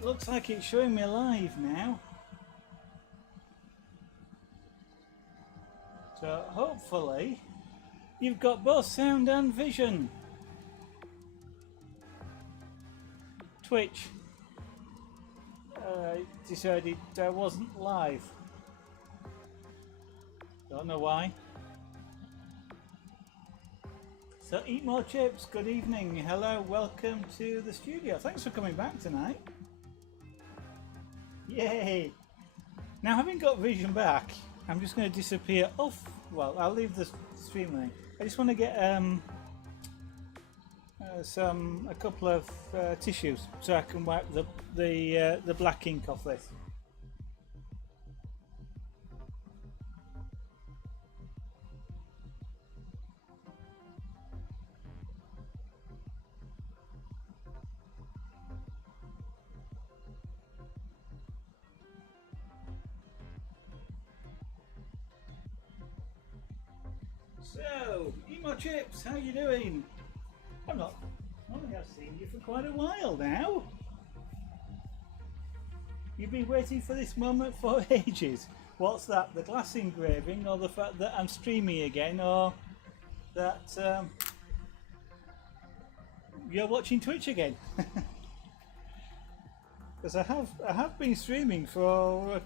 Right, looks like it's showing me live now. So hopefully you've got both sound and vision. Twitch decided I wasn't live. Don't know why. So eat more chips, good evening, hello, welcome to the studio. Thanks for coming back tonight. Yay! Now having got vision back, I'm just going to disappear off, well I'll leave the stream link. I just want to get a couple of tissues so I can wipe the black ink off this. So, Emo Chips, how you doing? I think I've seen you for quite a while now. You've been waiting for this moment for ages. What's that, the glass engraving, or the fact that I'm streaming again, or that you're watching Twitch again? Because I have been streaming for a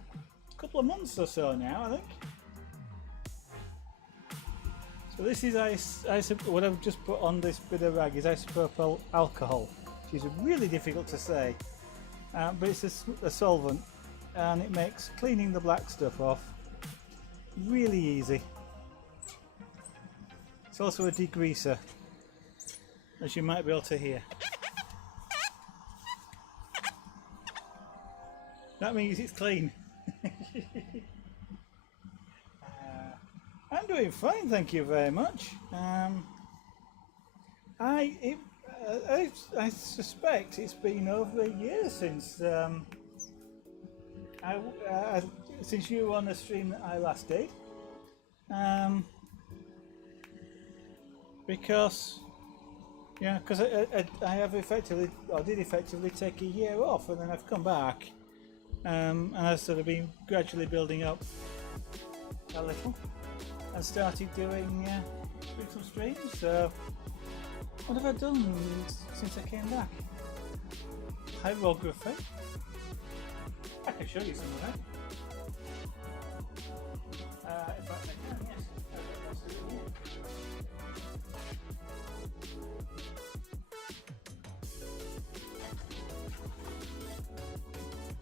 couple of months or so now, I think. So this is what I've just put on this bit of rag is isopropyl alcohol, which is really difficult to say, but it's a solvent, and it makes cleaning the black stuff off really easy. It's also a degreaser, as you might be able to hear. That means it's clean. I'm doing fine, thank you very much. I suspect it's been over a year since since you were on the stream that I last did, because I have did effectively take a year off, and then I've come back, and I've sort of been gradually building up a little. And started doing some streams. So what have I done since I came back? Pyrography. I can show you some of that. In fact I can, yes.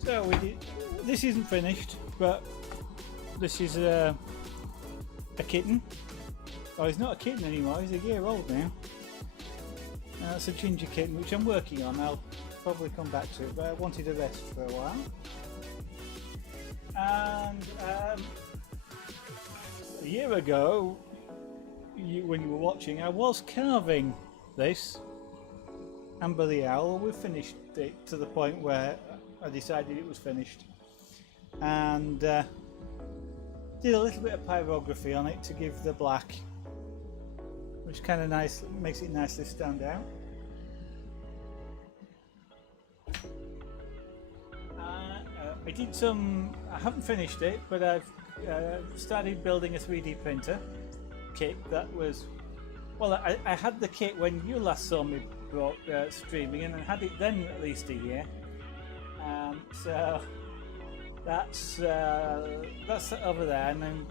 So we did. This isn't finished, but this is a kitten. Oh, he's not a kitten anymore, he's a year old now. It's a ginger kitten, which I'm working on. I'll probably come back to it, but I wanted a rest for a while. And a year ago, when you were watching, I was carving this Amber the Owl. We finished it to the point where I decided it was finished, and did a little bit of pyrography on it to give the black, which kind of makes it nicely stand out. I haven't finished it, but I've started building a 3D printer kit. That was, well, I had the kit when you last saw me streaming, and I had it then at least a year. So that's over there, and then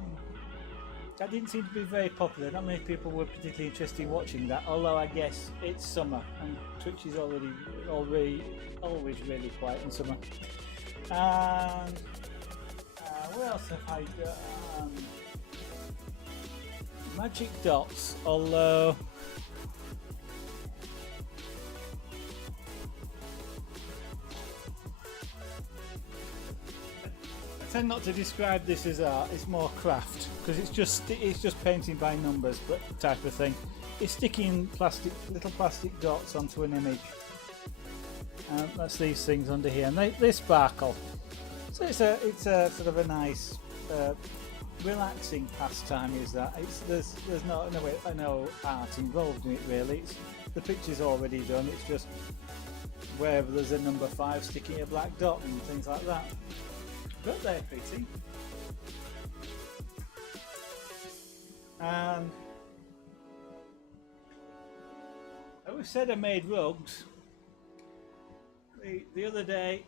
that didn't seem to be very popular. Not many people were particularly interested in watching that, although I guess it's summer and Twitch is always really quiet in summer. And what else have I got? Magic dots, although I tend not to describe this as art. It's more craft, because it's just painting by numbers, but type of thing. It's sticking little plastic dots onto an image. That's these things under here, and they sparkle. So it's a sort of a nice, relaxing pastime. Is that? There's no art involved in it really. The picture's already done. It's just wherever there's a number 5 sticking a black dot and things like that. But they're pretty. And I always said I made rugs. The other day,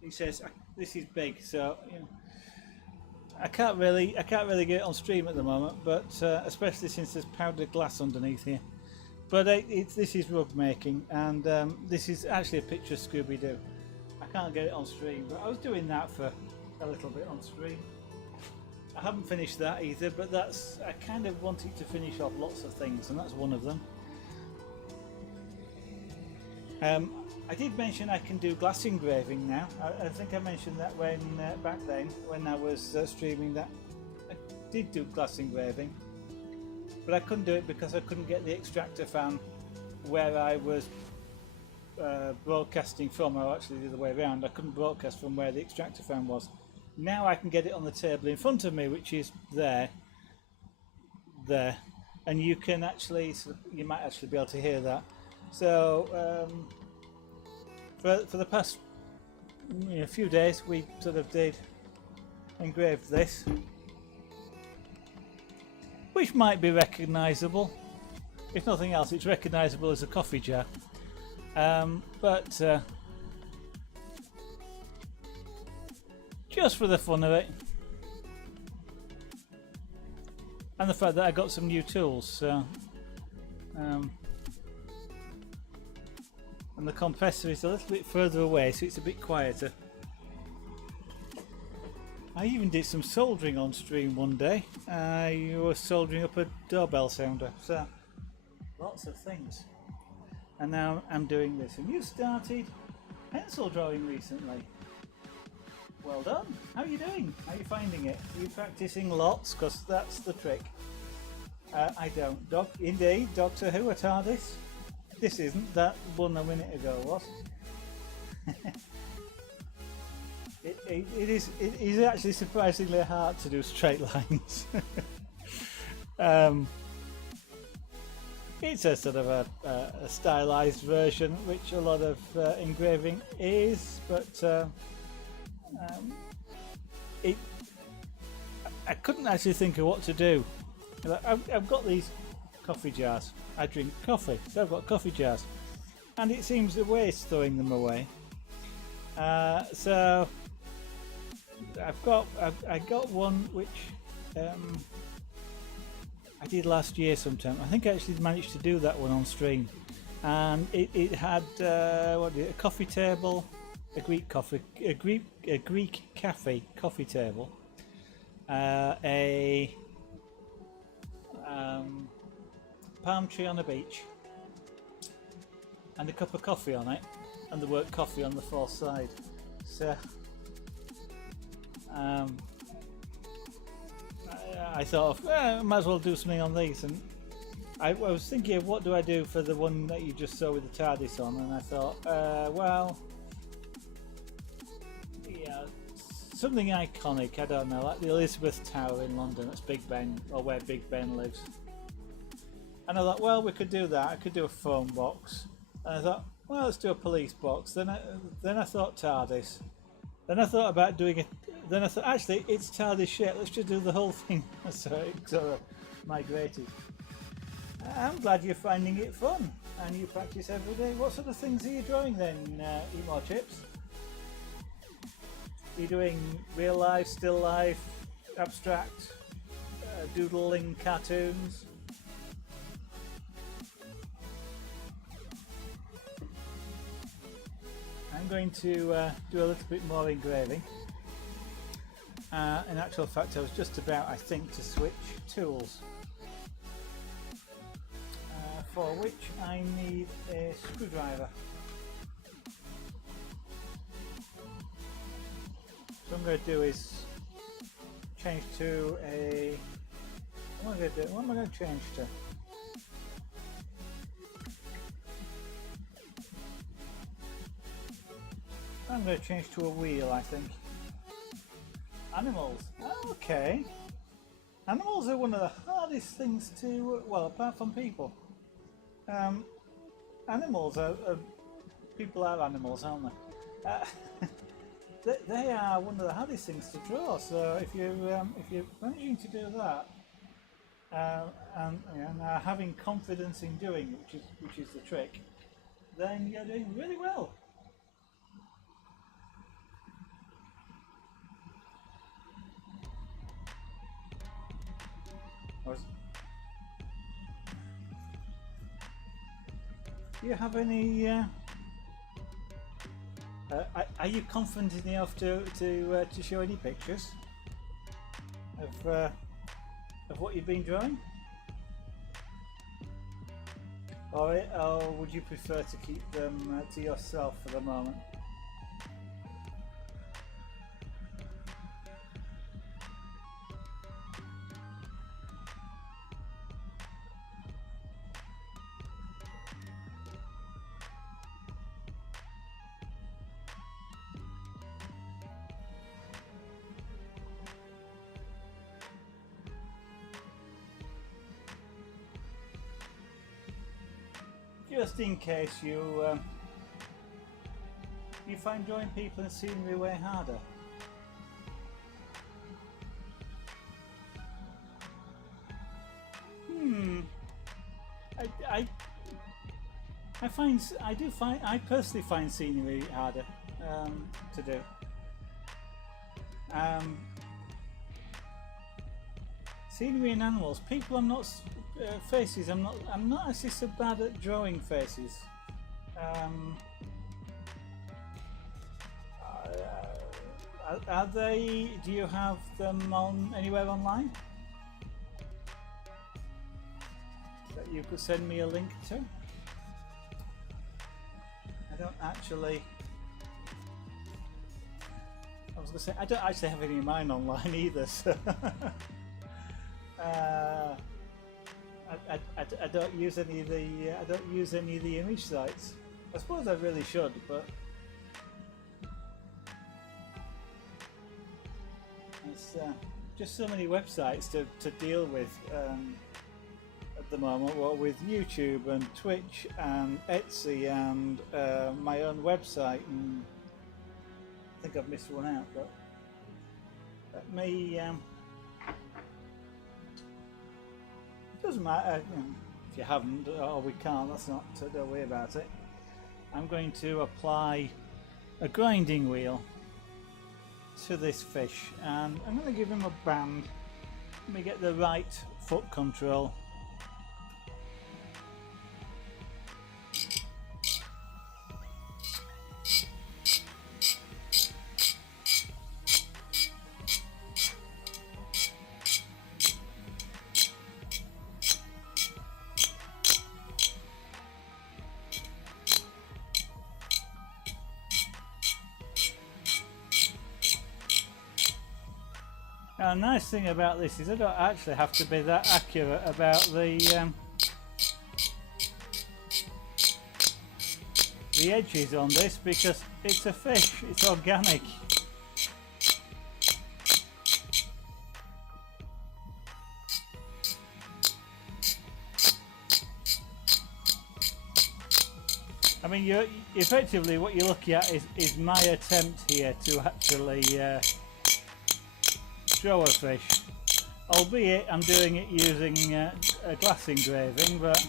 he says this is big, so you know, I can't really get it on stream at the moment, but especially since there's powdered glass underneath here. But this is rug making, and this is actually a picture of Scooby-Doo. I can't get it on stream, but I was doing that for a little bit on stream. I haven't finished that either, but I kind of wanted to finish off lots of things, and that's one of them. I did mention I can do glass engraving now. I think I mentioned that when back then when I was streaming that I did do glass engraving, but I couldn't do it because I couldn't get the extractor fan where I was broadcasting from, or actually the other way around. I couldn't broadcast from where the extractor fan was. Now I can get it on the table in front of me, which is there, and you can actually, you might actually be able to hear that. So for the past few days, we sort of did engrave this, which might be recognisable. If nothing else, it's recognisable as a coffee jar. But just for the fun of it, and the fact that I got some new tools, so and the compressor is a little bit further away, so it's a bit quieter. I even did some soldering on stream one day. I was soldering up a doorbell sounder, so lots of things. And now I'm doing this. And you started pencil drawing recently. Well done. How are you doing? How are you finding it? Are you practicing lots? Because that's the trick. I don't. Indeed, Doctor Who, a Tardis. This isn't. That one a minute ago was. It is actually surprisingly hard to do straight lines. It's a sort of a stylized version, which a lot of engraving is, but I couldn't actually think of what to do. I've got these coffee jars. I drink coffee, so I've got coffee jars, and it seems a waste throwing them away. So I got one which I did last year sometime. I think I actually managed to do that one on stream, and it had a coffee table, a Greek cafe coffee table, a palm tree on a beach, and a cup of coffee on it, and the word coffee on the fourth side. So I thought of, I might as well do something on these, and I was thinking of what do I do for the one that you just saw with the TARDIS on, and I thought, well, yeah, something iconic, I don't know, like the Elizabeth Tower in London. That's Big Ben, or where Big Ben lives. And I thought, well, we could do that. I could do a phone box. And I thought, well, let's do a police box. Then I thought TARDIS. Then I thought about doing it. Then I thought, actually, it's TARDIS shit. Let's just do the whole thing. So it sort of migrated. I'm glad you're finding it fun and you practice every day. What sort of things are you drawing then, Eat More Chips? Are you doing real life, still life, abstract, doodling cartoons? I'm going to do a little bit more engraving. In actual fact, I was just about, I think, to switch tools, for which I need a screwdriver. So what I'm going to do is change to a, what am I going to change to? I'm going to change to a wheel, I think. Animals. Okay. Animals are one of the hardest things to, well, apart from people. animals are people are animals, aren't they? They are one of the hardest things to draw. So if you're managing to do that, and having confidence in doing it, which is the trick, then you're doing really well. Do you have any? Are you confident enough to show any pictures of what you've been drawing, or would you prefer to keep them to yourself for the moment? Just in case you find drawing people and scenery way harder. I personally find scenery harder to do. Scenery and animals. People, I'm not. Faces. I'm not actually so bad at drawing faces. Are they? Do you have them on anywhere online that you could send me a link to? I don't actually. I was going to say I don't actually have any of mine online either. So. I don't use any of the image sites. I suppose I really should, but it's just so many websites to deal with at the moment. Well, with YouTube and Twitch and Etsy and my own website, and I think I've missed one out, but let me. Doesn't matter, if you haven't or we can't, that's not, don't worry about it. I'm going to apply a grinding wheel to this fish and I'm going to give him a band. Let me get the right foot control. Now, the nice thing about this is I don't actually have to be that accurate about the edges on this because it's a fish, it's organic. I mean, effectively what you're looking at is my attempt here to actually draw a fish, albeit I'm doing it using a glass engraving, but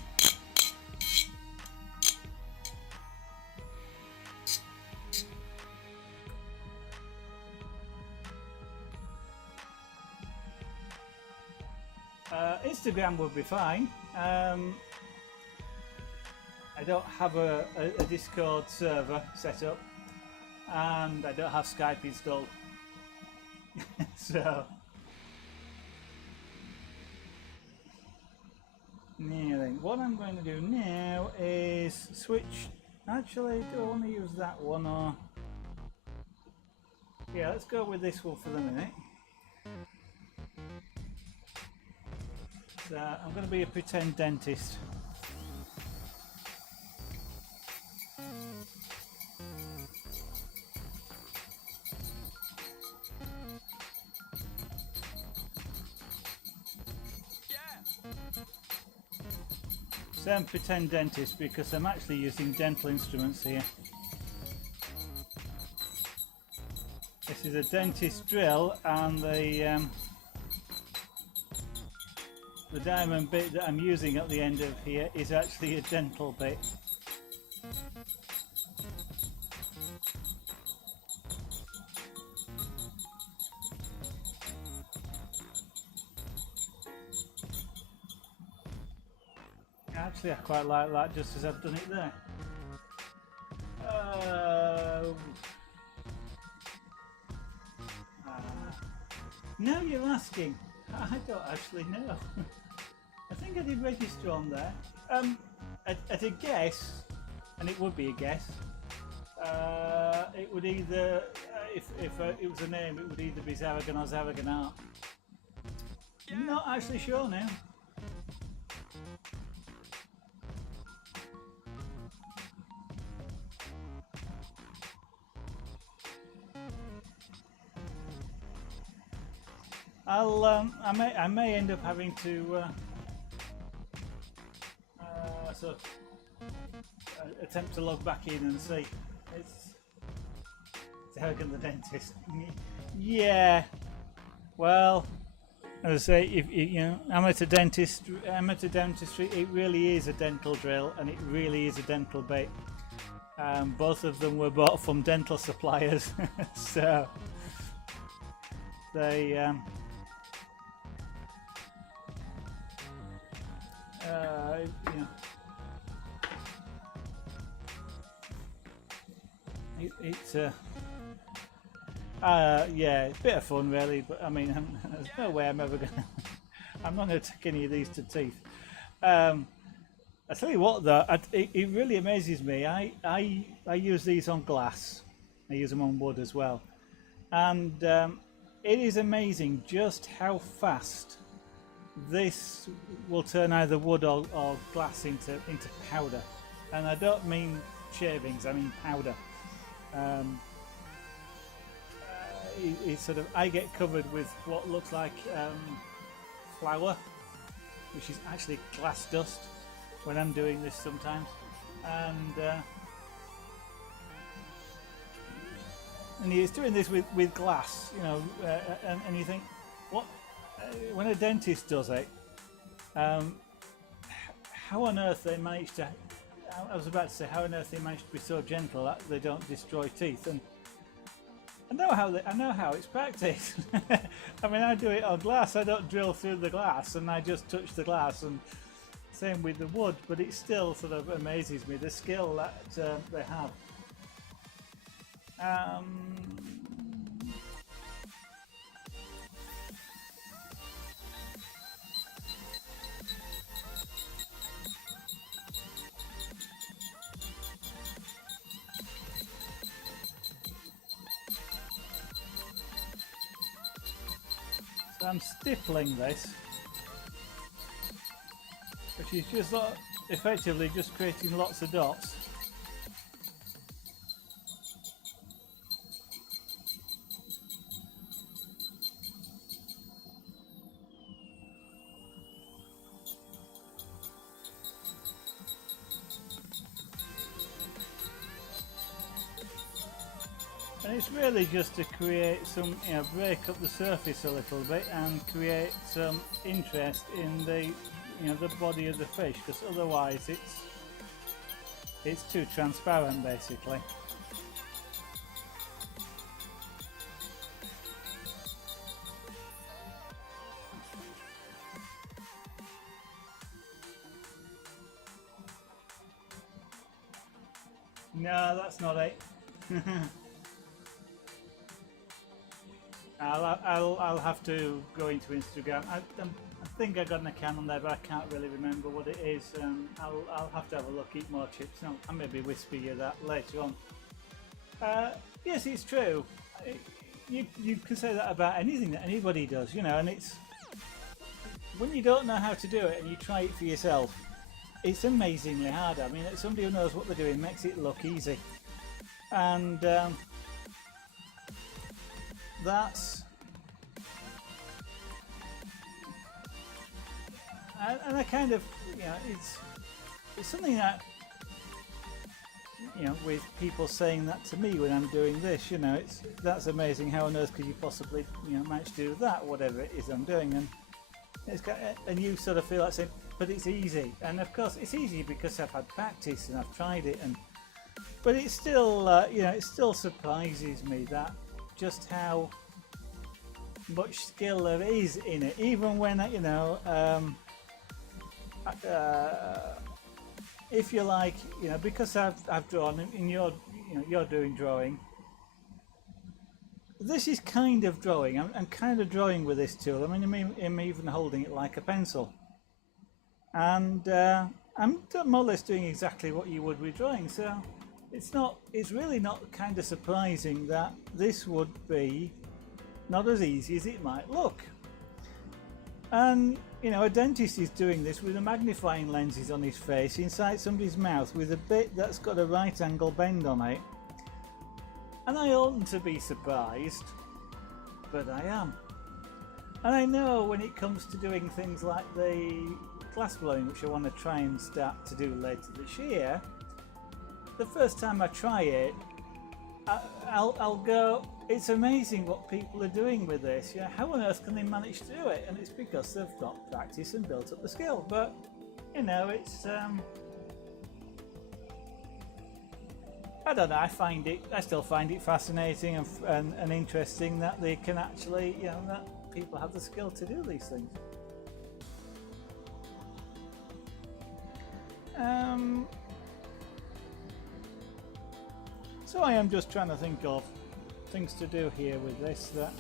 Instagram would be fine. I don't have a Discord server set up and I don't have Skype installed. So now then, what I'm going to do now is switch. Actually, do I want to use that one or yeah, let's go with this one for the minute. So I'm going to be a pretend dentist. Same pretend dentist because I'm actually using dental instruments here. This is a dentist drill, and the diamond bit that I'm using at the end of here is actually a dental bit. Actually, I quite like that, just as I've done it there. Now you're asking. I don't actually know. I think I did register on there. At a guess, and it would be a guess, it would either, if it was a name, it would either be Zaragan or Zaragan Art. Not actually sure now. I may end up having to sort of attempt to log back in and see. It's Zaragan the dentist. Yeah. Well, as I say, if you know, amateur dentistry, it really is a dental drill, and it really is a dental bait. Both of them were bought from dental suppliers, so they. You know, it's yeah, it's a bit of fun really, but I mean, there's no way I'm ever gonna. I'm not gonna take any of these to teeth. I tell you what, though, it really amazes me. I use these on glass. I use them on wood as well, and it is amazing just how fast this will turn either wood or glass into powder. And I don't mean shavings, I mean powder. It's sort of, I get covered with what looks like flour, which is actually glass dust when I'm doing this sometimes, and he's doing this with glass, you know, and you think, what? When a dentist does it, how on earth they manage to? I was about to say, how on earth they manage to be so gentle that they don't destroy teeth, and I know how it's practiced. I mean, I do it on glass. I don't drill through the glass, and I just touch the glass, and same with the wood. But it still sort of amazes me the skill that they have. So I'm stippling this, which is just effectively just creating lots of dots. And it's really just to create some, you know, break up the surface a little bit and create some interest in the, you know, the body of the fish, because otherwise it's too transparent basically. No, that's not it. I'll have to go into Instagram. I think I got an account on there, but I can't really remember what it is. I'll have to have a look, eat more chips. No, I'll maybe whisper you that later on. Yes, it's true. You can say that about anything that anybody does, you know, and it's when you don't know how to do it and you try it for yourself, it's amazingly hard. I mean, somebody who knows what they're doing makes it look easy, and that's, and I kind of, you know, it's something that, you know, with people saying that to me when I'm doing this, you know, that's amazing. How on earth could you possibly, you know, manage to do that, whatever it is I'm doing? And it's kind of, and you sort of feel like saying, but it's easy. And of course, it's easy because I've had practice and I've tried it. But it's still, you know, it still surprises me that just how much skill there is in it. Even when, you know, if you like, you know, because I've drawn, and you're doing drawing. This is kind of drawing. I'm kind of drawing with this tool. I mean, I'm even holding it like a pencil, and I'm more or less doing exactly what you would with drawing. So it's really not kind of surprising that this would be not as easy as it might look. And you know, a dentist is doing this with a magnifying lenses on his face inside somebody's mouth with a bit that's got a right angle bend on it. And I oughtn't to be surprised, but I am. And I know when it comes to doing things like the glass blowing, which I want to try and start to do later this year, the first time I try it, I'll go, it's amazing what people are doing with this. Yeah, how on earth can they manage to do it? And it's because they've got practice and built up the skill. But you know, it's I don't know. I still find it fascinating and interesting that they can actually, you know, that people have the skill to do these things. So I am just trying to think of things to do here with this that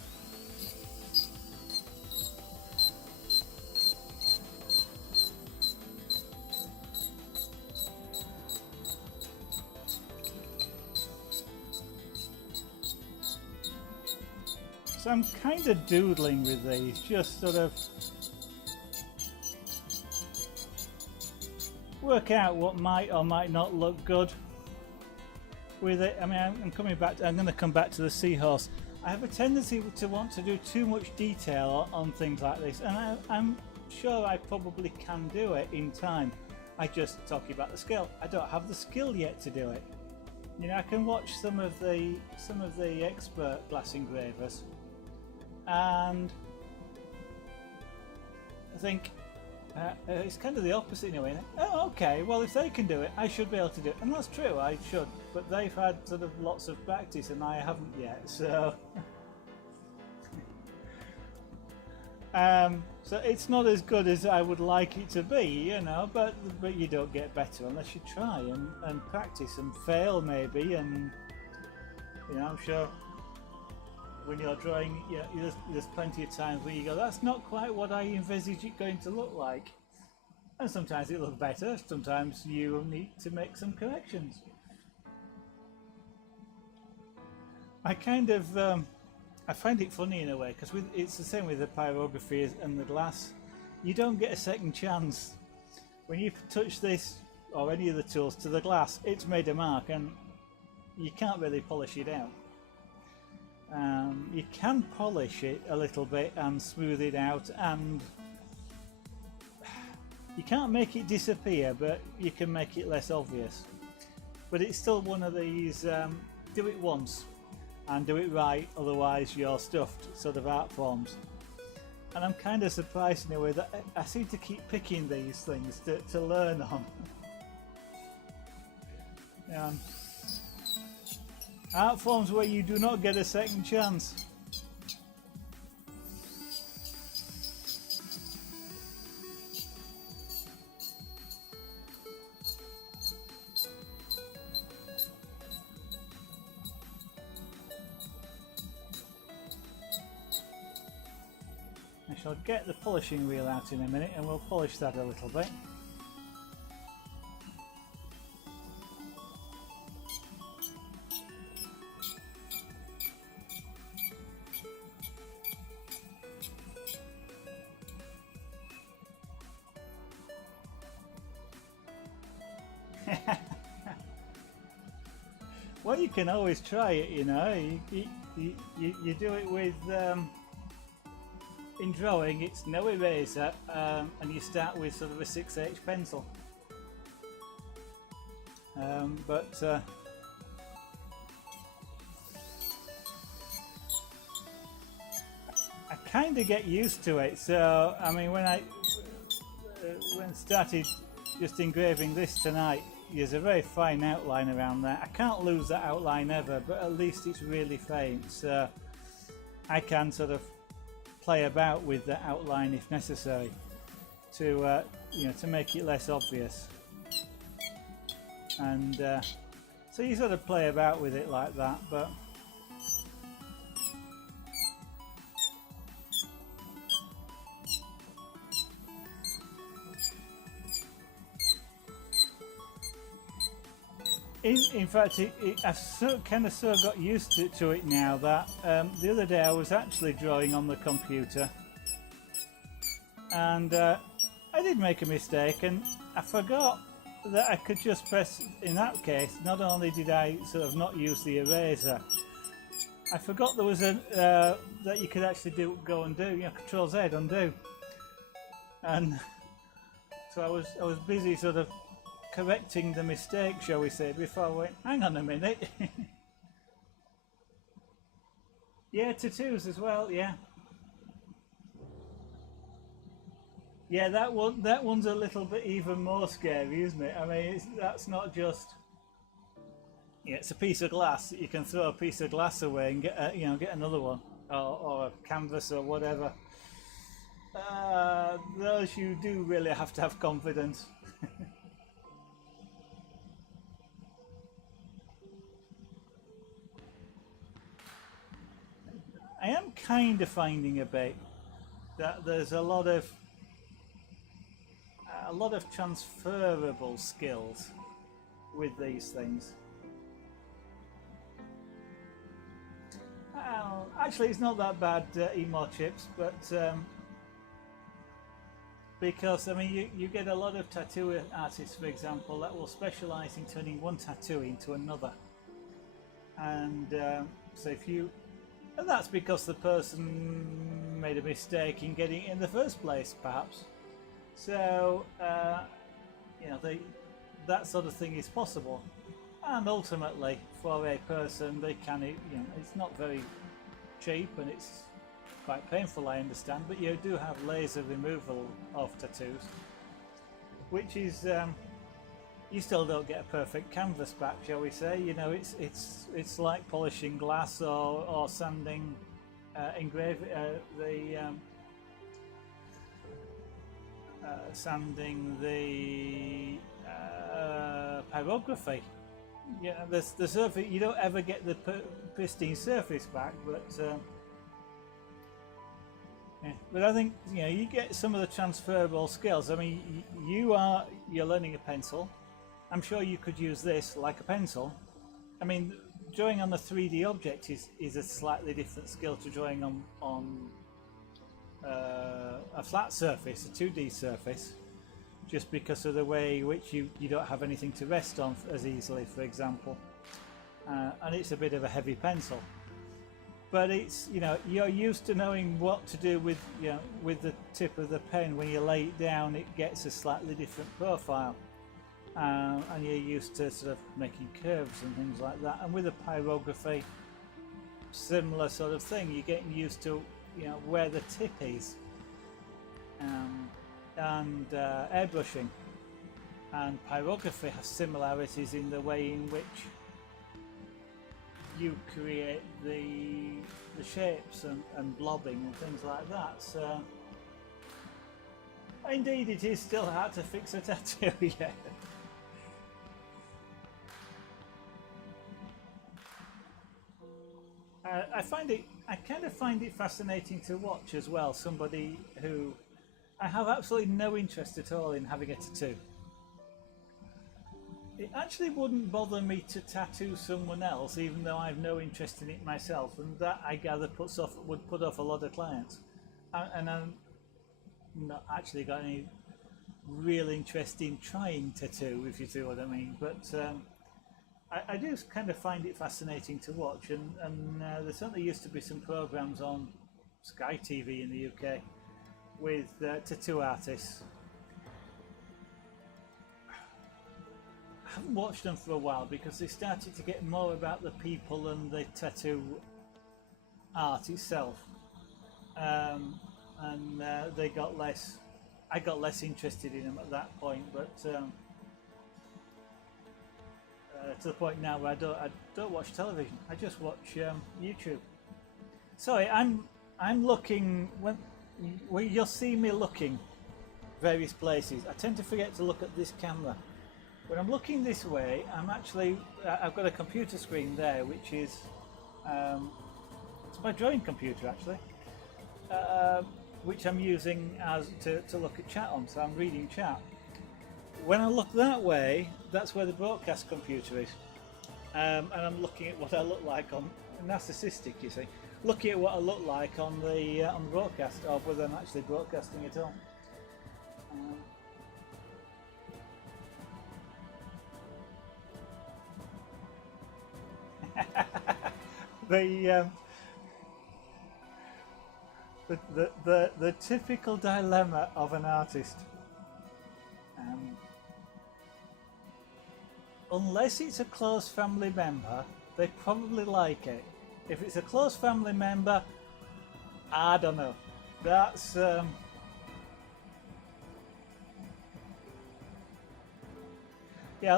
so I'm kind of doodling with these, just sort of work out what might or might not look good with it. I mean, I'm going to come back to the seahorse. I have a tendency to want to do too much detail on things like this, and I'm sure I probably can do it in time. I just talking about the skill. I don't have the skill yet to do it. You know, I can watch some of the expert glass engravers, and I think it's kind of the opposite in a way. Oh, okay, well, if they can do it, I should be able to do it. And that's true, I should. But they've had sort of lots of practice and I haven't yet, so... so it's not as good as I would like it to be, you know, but you don't get better unless you try and practice and fail maybe, and, you know, I'm sure when you're drawing, you know, there's plenty of times where you go, that's not quite what I envisaged it going to look like. And sometimes it looks better, sometimes you need to make some corrections. I kind of, I find it funny in a way, because it's the same with the pyrography and the glass. You don't get a second chance. When you touch this, or any of the tools, to the glass, it's made a mark and you can't really polish it out. You can polish it a little bit and smooth it out, and you can't make it disappear, but you can make it less obvious. But it's still one of these, do it once and do it right, otherwise you're stuffed sort of art forms. And I'm kind of surprised in a way that I seem to keep picking these things to learn on. Art forms where you do not get a second chance. I shall get the polishing wheel out in a minute and we'll polish that a little bit. Well, you can always try it, you know. You do it with in drawing, it's no eraser, and you start with sort of a 6H pencil. But I kind of get used to it. So I mean, when I started just engraving this tonight, there's a very fine outline around there. I can't lose that outline ever, but at least it's really faint, so I can sort of play about with the outline if necessary to you know, to make it less obvious. And so you sort of play about with it like that, but in fact, I've kind of got used to it now that the other day I was actually drawing on the computer and I did make a mistake, and I forgot that I could just press, in that case, not only did I sort of not use the eraser, I forgot there was a that you could actually go undo, you know, Control Z, undo. And so I was busy sort of correcting the mistake, shall we say, before I went, hang on a minute. Yeah, tattoos as well, yeah. Yeah, that one's a little bit even more scary, isn't it? I mean, that's not just, yeah, it's a piece of glass. You can throw a piece of glass away and get you know, get another one, or a canvas or whatever. Those you do really have to have confidence. I am kind of finding a bit that there's a lot of transferable skills with these things. Actually, it's not that bad, emo chips, but because I mean, you get a lot of tattoo artists, for example, that will specialise in turning one tattoo into another, and so if you, and that's because the person made a mistake in getting it in the first place, perhaps. So you know, that sort of thing is possible, and ultimately for a person, they can, you know, it's not very cheap and it's quite painful, I understand, but you do have laser removal of tattoos, which is you still don't get a perfect canvas back, shall we say. You know, it's like polishing glass or sanding sanding the pyrography. You know, the surface, you don't ever get the pristine surface back, but yeah. But I think, you know, you get some of the transferable skills. I mean, you're learning a pencil. I'm sure you could use this like a pencil. I mean, drawing on a 3D object is a slightly different skill to drawing on a flat surface, a 2D surface, just because of the way in which you don't have anything to rest on as easily, for example, and it's a bit of a heavy pencil. But it's, you know, you're used to knowing what to do with, you know, with the tip of the pen. When you lay it down, it gets a slightly different profile, and you're used to sort of making curves and things like that. And with a pyrography, similar sort of thing. You're getting used to, you know, where the tip is, and airbrushing and pyrography have similarities in the way in which you create the shapes and blobbing and things like that. So indeed, it is still hard to fix a tattoo. Yeah. I kind of find it fascinating to watch as well. Somebody who, I have absolutely no interest at all in having a tattoo. It actually wouldn't bother me to tattoo someone else, even though I have no interest in it myself, and that, I gather, would put off a lot of clients. And I'm not actually got any real interest in trying tattoo, if you see what I mean. But I do kind of find it fascinating to watch, and there certainly used to be some programs on Sky TV in the UK with tattoo artists. haven't watched them for a while because they started to get more about the people than the tattoo art itself, and they got less. I got less interested in them at that point, but to the point now where I don't watch television. I just watch YouTube. Sorry, I'm looking when you'll see me looking various places. I tend to forget to look at this camera. When I'm looking this way, I've got a computer screen there, which is it's my drawing computer actually, which I'm using as to look at chat on. So I'm reading chat. When I look that way, that's where the broadcast computer is, and I'm looking at what I look like on narcissistic. You see, looking at what I look like on the broadcast, or whether I'm actually broadcasting at all. The typical dilemma of an artist. Unless it's a close family member, they probably like it. If it's a close family member, I don't know. That's yeah,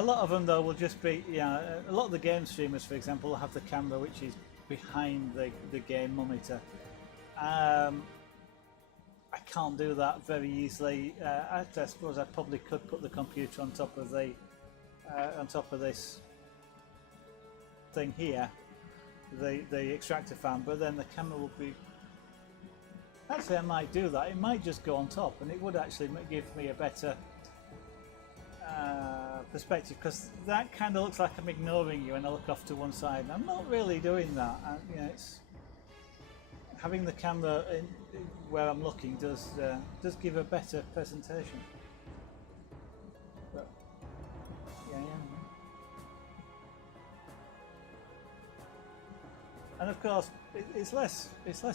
a lot of them though will just be, a lot of the game streamers, for example, will have the camera which is behind the game monitor. I can't do that very easily. I suppose I probably could put the computer on top of this thing here, the extractor fan, but then the camera would be. Actually, I might do that. It might just go on top, and it would actually give me a better perspective, because that kind of looks like I'm ignoring you and I look off to one side, and I'm not really doing that. It's having the camera in where I'm looking does give a better presentation. But yeah. And of course, it's less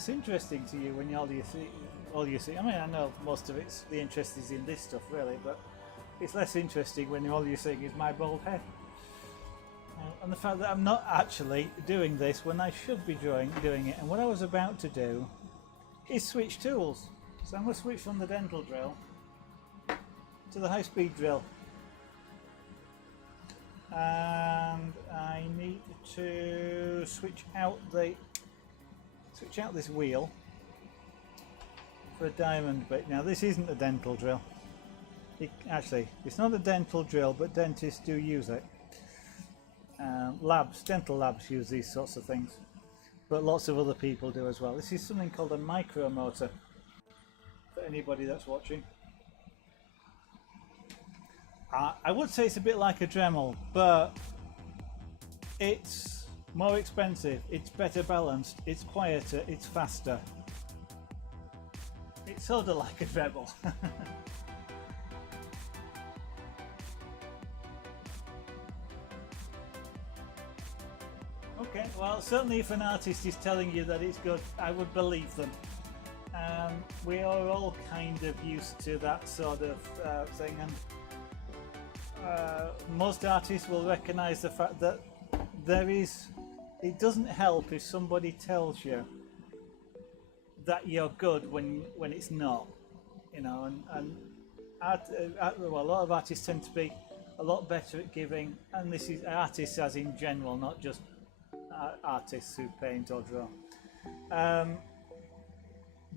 interesting to you when all you see. I mean, I know most of the interest is in this stuff, really, but it's less interesting when all you're seeing is my bald head. And the fact that I'm not actually doing this when I should be doing it. And what I was about to do is switch tools. So I'm going to switch from the dental drill to the high-speed drill. And I need to switch out this wheel for a diamond bit. Now this isn't a dental drill. It's not a dental drill, but dentists do use it. Dental labs use these sorts of things, but lots of other people do as well. This is something called a micromotor, for anybody that's watching. I would say it's a bit like a Dremel, but it's more expensive, it's better balanced, it's quieter, it's faster. It's sort of like a Dremel. Okay, well, certainly if an artist is telling you that it's good, I would believe them. We are all kind of used to that sort of thing, and most artists will recognise the fact that it doesn't help if somebody tells you that you're good when it's not, and a lot of artists tend to be a lot better at giving, and this is artists as in general, not just artists who paint or draw,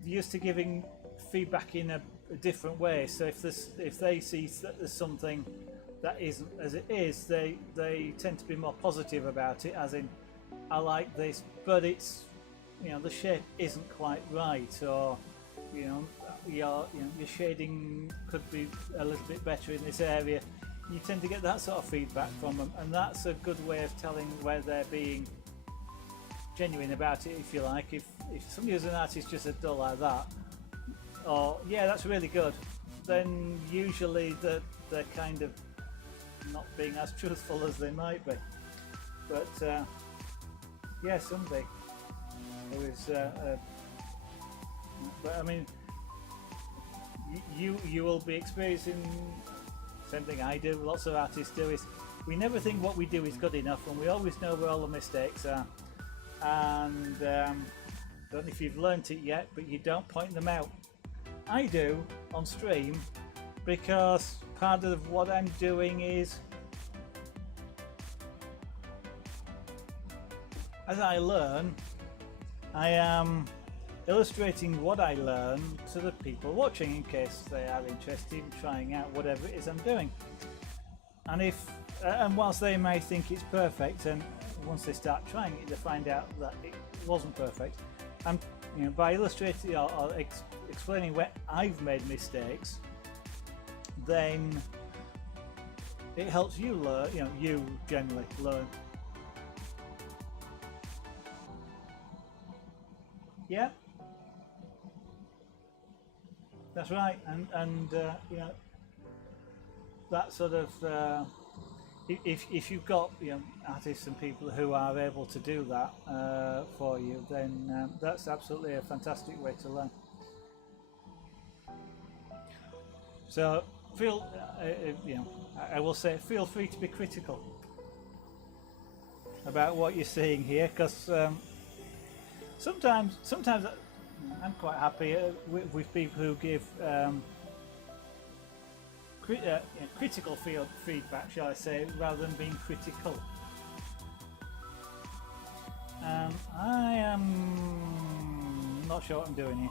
used to giving feedback in a different way. So if they see that there's something that isn't as it is, they tend to be more positive about it, as in, I like this, but it's, the shape isn't quite right, or your shading could be a little bit better in this area. You tend to get that sort of feedback from them, and that's a good way of telling where they're being genuine about it, if you like. If somebody who's an artist just said, "Oh, like that," or "Yeah, that's really good," then usually they're kind of not being as truthful as they might be. But yeah, someday there is. But I mean, you will be experiencing the same thing I do. Lots of artists do, is we never think what we do is good enough, and we always know where all the mistakes are. And don't know if you've learnt it yet, but you don't point them out. I do on stream, because part of what I'm doing is, as I learn, I am illustrating what I learn to the people watching in case they are interested in trying out whatever it is I'm doing. And if and whilst they may think it's perfect, and once they start trying it they find out that it wasn't perfect, and by illustrating or explaining where I've made mistakes, then it helps you learn. You generally learn. Yeah, that's right, and that sort of if you've got artists and people who are able to do that for you, then that's absolutely a fantastic way to learn. So feel I will say, feel free to be critical about what you're seeing here, because sometimes I'm quite happy with people who give critical feedback, shall I say, rather than being critical. I am not sure what I'm doing here.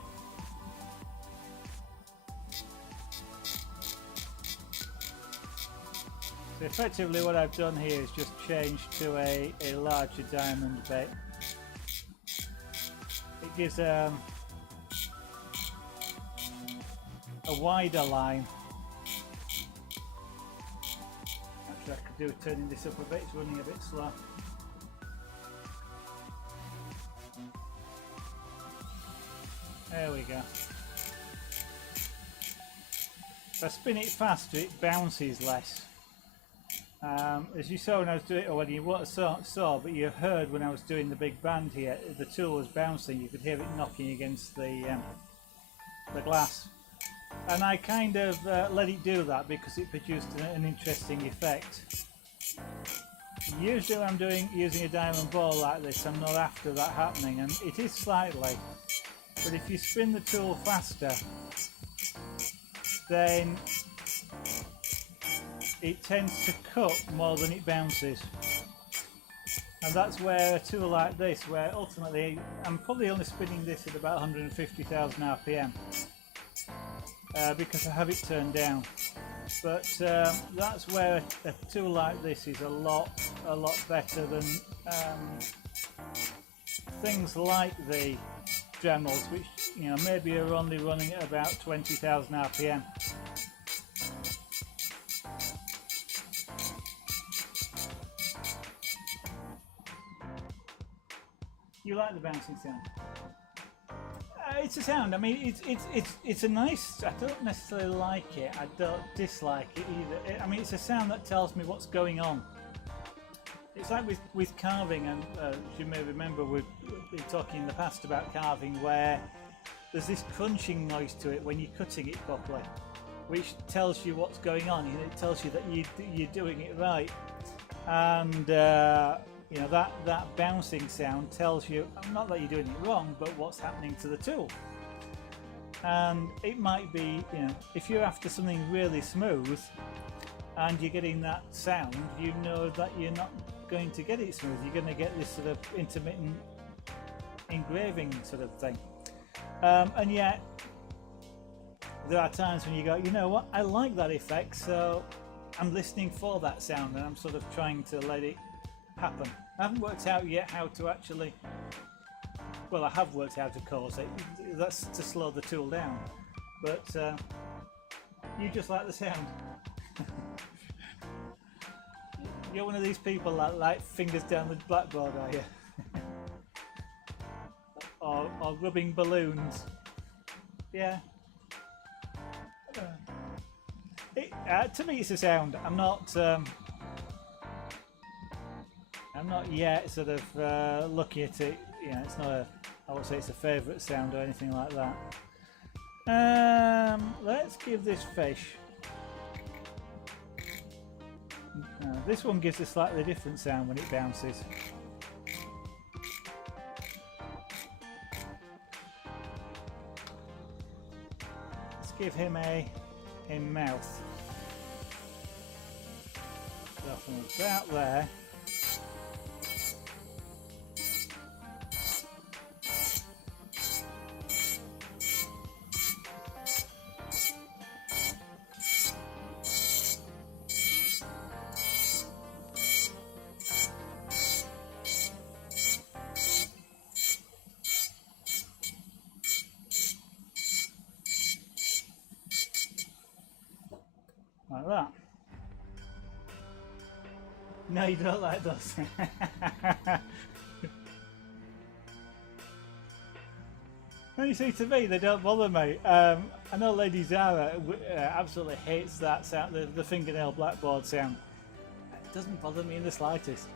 So effectively what I've done here is just change to a larger diamond bait. It gives a wider line. Actually, I could do with turning this up a bit, it's running a bit slow. There we go. If I spin it faster, it bounces less. As you saw when I was doing it, or when you saw, but you heard when I was doing the big band here, the tool was bouncing. You could hear it knocking against the glass, and I kind of let it do that because it produced an interesting effect. Usually when I'm using a diamond ball like this, I'm not after that happening, and it is slightly, but if you spin the tool faster, then it tends to cut more than it bounces. And that's where a tool like this, where ultimately I'm probably only spinning this at about 150,000 RPM because I have it turned down. But that's where a tool like this is a lot better than things like the Dremels, which maybe are only running at about 20,000 RPM. You like the bouncing sound? It's a sound. I mean, it's a nice. I don't necessarily like it. I don't dislike it either. I mean, it's a sound that tells me what's going on. It's like with carving, and as you may remember, we've been talking in the past about carving, where there's this crunching noise to it when you're cutting it properly, which tells you what's going on. It tells you that you're doing it right, and that bouncing sound tells you not that you're doing it wrong, but what's happening to the tool. And it might be, if you're after something really smooth and you're getting that sound, you know that you're not going to get it smooth. You're going to get this sort of intermittent engraving sort of thing. And yet there are times when you go, you know what, I like that effect, so I'm listening for that sound, and I'm sort of trying to let it happen. I haven't worked out yet how to actually, well, I have worked out of course, that's to slow the tool down, but you just like the sound. You're one of these people that like fingers down the blackboard, are you? or rubbing balloons. Yeah. To me it's a sound. I'm not yet sort of looking at it. It's not I would say it's a favourite sound or anything like that. Let's give this fish This one gives a slightly different sound when it bounces. Let's give him a mouth. So from about there. Like that. No, you don't like those. No, you see, to me, they don't bother me. I know Lady Zara absolutely hates that sound, the fingernail blackboard sound. It doesn't bother me in the slightest.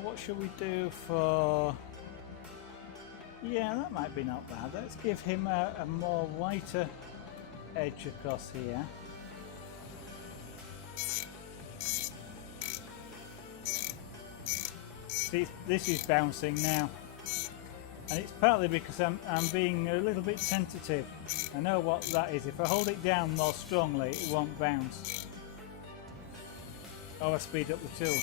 What should we do for... Yeah, that might be not bad. Let's give him a more whiter edge across here. See, this is bouncing now, and it's partly because I'm being a little bit tentative. I know what that is. If I hold it down more strongly, it won't bounce. Or I speed up the tool.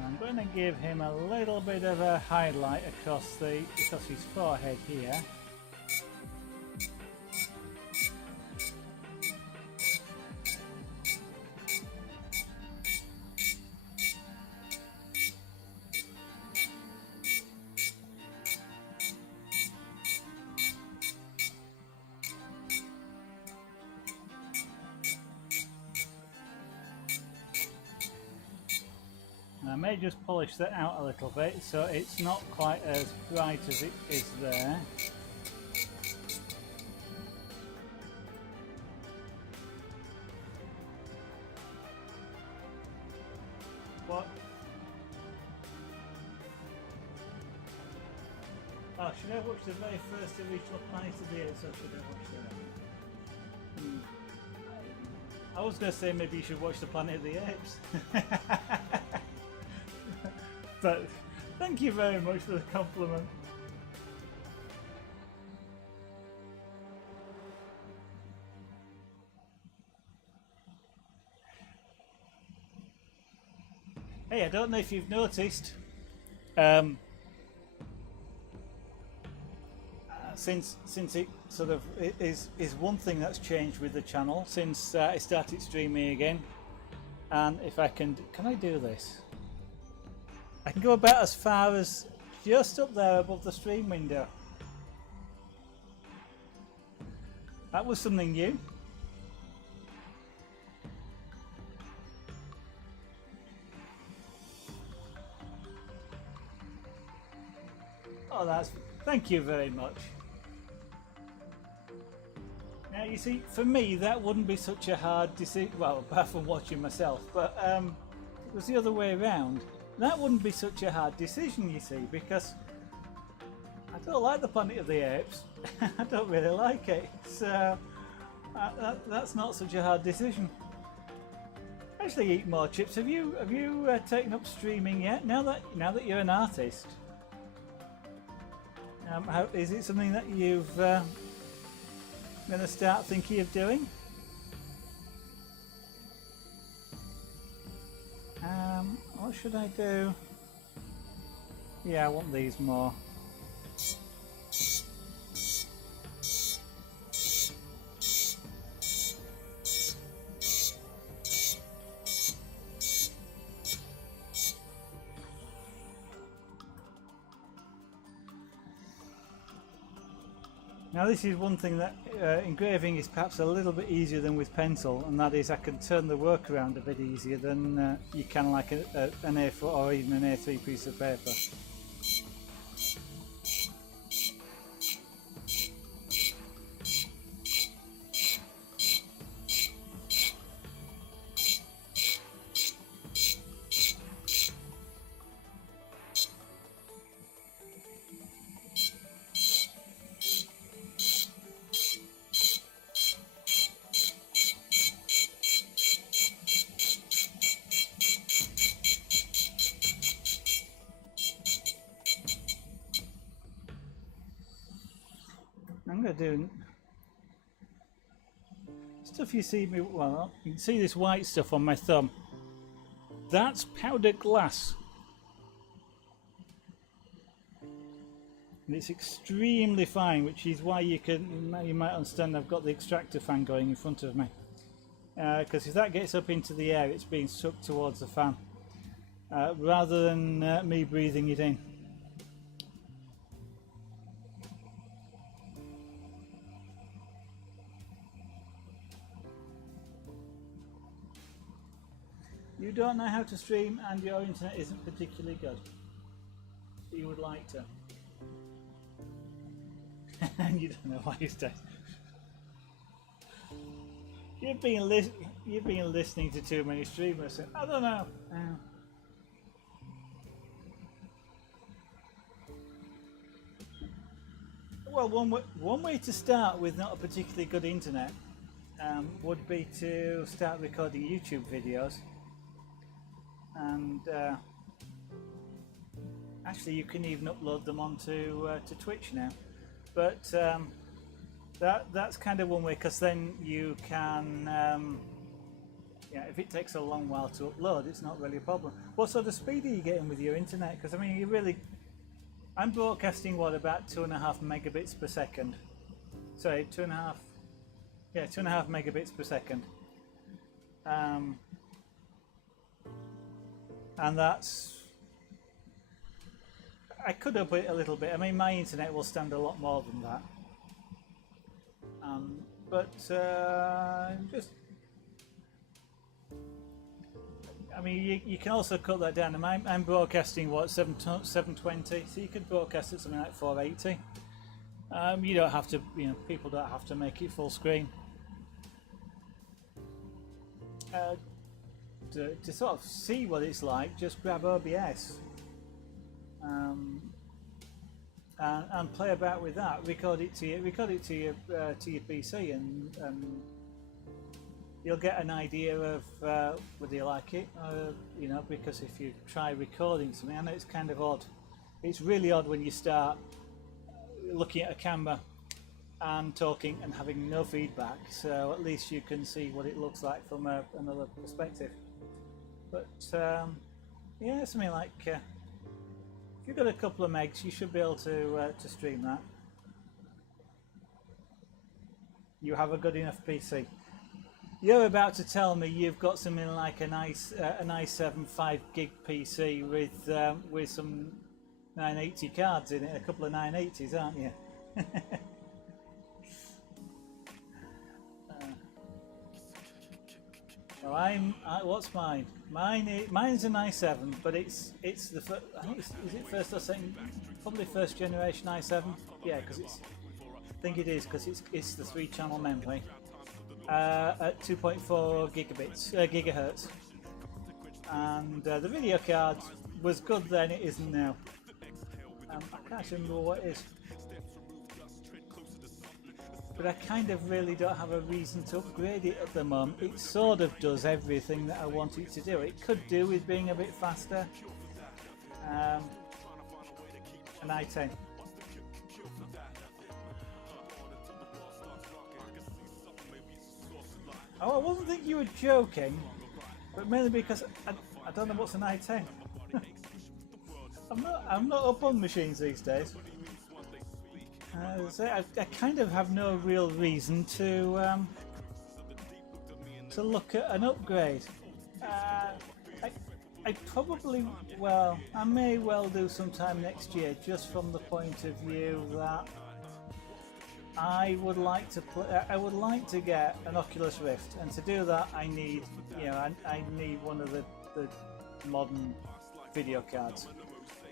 I'm going to give him a little bit of a highlight across his forehead here. I may just polish that out a little bit so it's not quite as bright as it is there. What? Oh, should I watch the very first original Planet of the Apes, or should I watch that? I was going to say maybe you should watch the Planet of the Apes. But thank you very much for the compliment. Hey, I don't know if you've noticed, since it sort of is one thing that's changed with the channel since I started streaming again. And if I can I do this? I can go about as far as just up there above the stream window. That was something new. Oh, thank you very much. Now you see, for me that wouldn't be such a hard decision, well, apart from watching myself, but it was the other way around. That wouldn't be such a hard decision, you see, because I don't like the Planet of the Apes. I don't really like it, so that's not such a hard decision. Actually, eat more chips. Have you taken up streaming yet? Now that you're an artist, is it something that you've going to start thinking of doing? What should I do? Yeah, I want these more. Now this is one thing that engraving is perhaps a little bit easier than with pencil, and that is I can turn the work around a bit easier than you can like an A4 or even an A3 piece of paper. I'm going to do stuff you see me. Well, you can see this white stuff on my thumb. That's powdered glass. And it's extremely fine, which is why you might understand I've got the extractor fan going in front of me. Because if that gets up into the air, it's being sucked towards the fan, rather than me breathing it in. You don't know how to stream and your internet isn't particularly good. You would like to. And you don't know why you stay. You've been listening to too many streamers. So I don't know. Well, one way to start with not a particularly good internet would be to start recording YouTube videos, and actually you can even upload them onto to Twitch now. But that's kind of one way, because then you can, yeah, if it takes a long while to upload, it's not really a problem. What sort of speed are you getting with your internet? Because I mean, I'm broadcasting what, about 2.5 megabits per second. Sorry, 2.5 megabits per second. And that's, I could up it a little bit. I mean, my internet will stand a lot more than that. Just, I mean, you can also cut that down. I'm broadcasting what, 720, so you could broadcast at something like 480. You don't have to, people don't have to make it full screen. To sort of see what it's like, just grab OBS and play about with that. Record it to your PC, and you'll get an idea of whether you like it. Because if you try recording something, I know it's kind of odd. It's really odd when you start looking at a camera and talking and having no feedback. So at least you can see what it looks like from another perspective. But yeah, something like if you've got a couple of megs, you should be able to stream that. You have a good enough PC. You're about to tell me you've got something like an i7 5 gig PC with some 980 cards in it, a couple of 980s, aren't you? What's mine? Mine's an i7, but it's the first, I think is it first or second? Probably first generation i7. Yeah, because I think it is, because it's the 3-channel memory at 2.4 gigahertz, and the video card was good then. It isn't now. I can't remember what it is. But I kind of really don't have a reason to upgrade it at the moment. It sort of does everything that I want it to do. It could do with being a bit faster. An i10. Oh, I wasn't thinking you were joking, but mainly because I don't know what's an i10. I'm not up on machines these days. I kind of have no real reason to look at an upgrade. I probably, well, I may well do sometime next year, just from the point of view that I would like to get an Oculus Rift, and to do that I need, I need one of the modern video cards.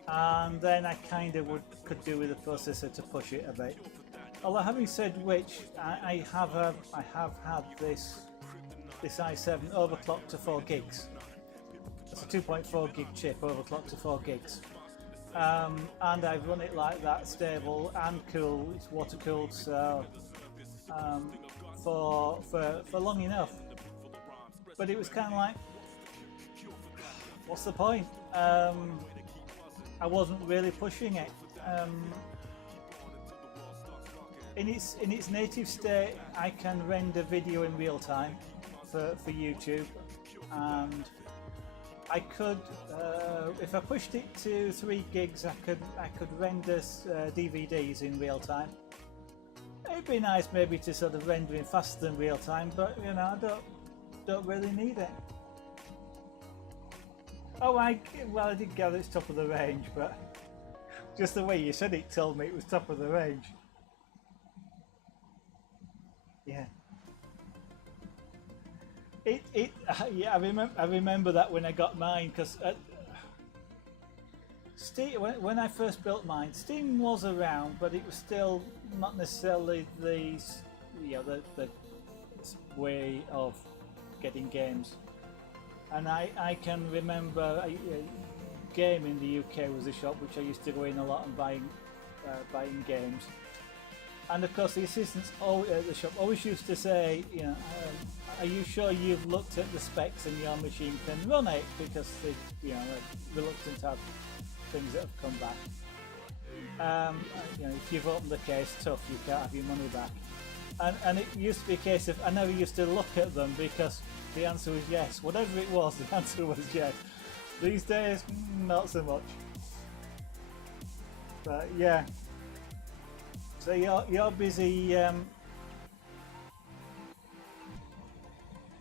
And then I kind of could do with a processor to push it a bit. Although having said which, I have had this i7 overclocked to 4 gigs. It's a 2.4 gig chip overclocked to 4 gigs. And I've run it like that, stable and cool. It's water cooled, so for long enough. But it was kind of like, what's the point? I wasn't really pushing it. in its native state, I can render video in real time for YouTube, and I could, if I pushed it to 3 gigs, I could render DVDs in real time. It'd be nice maybe to sort of render in faster than real time, but you know, I don't really need it. Oh, well, I did gather it's top of the range, but just the way you said it told me it was top of the range. Yeah. Yeah, I remember that when I got mine, because when I first built mine, Steam was around, but it was still not necessarily the way of getting games. And I can remember Game in the UK was a shop which I used to go in a lot and buying games. And of course, the assistants at the shop always used to say, you know, are you sure you've looked at the specs and your machine can run it? Because they, you know, they're reluctant to have things that have come back. You know, if you've opened the case, tough, you can't have your money back. And it used to be a case of I never used to look at them because the answer was yes. Whatever it was, the answer was yes. These days, not so much. But yeah. So you're busy. I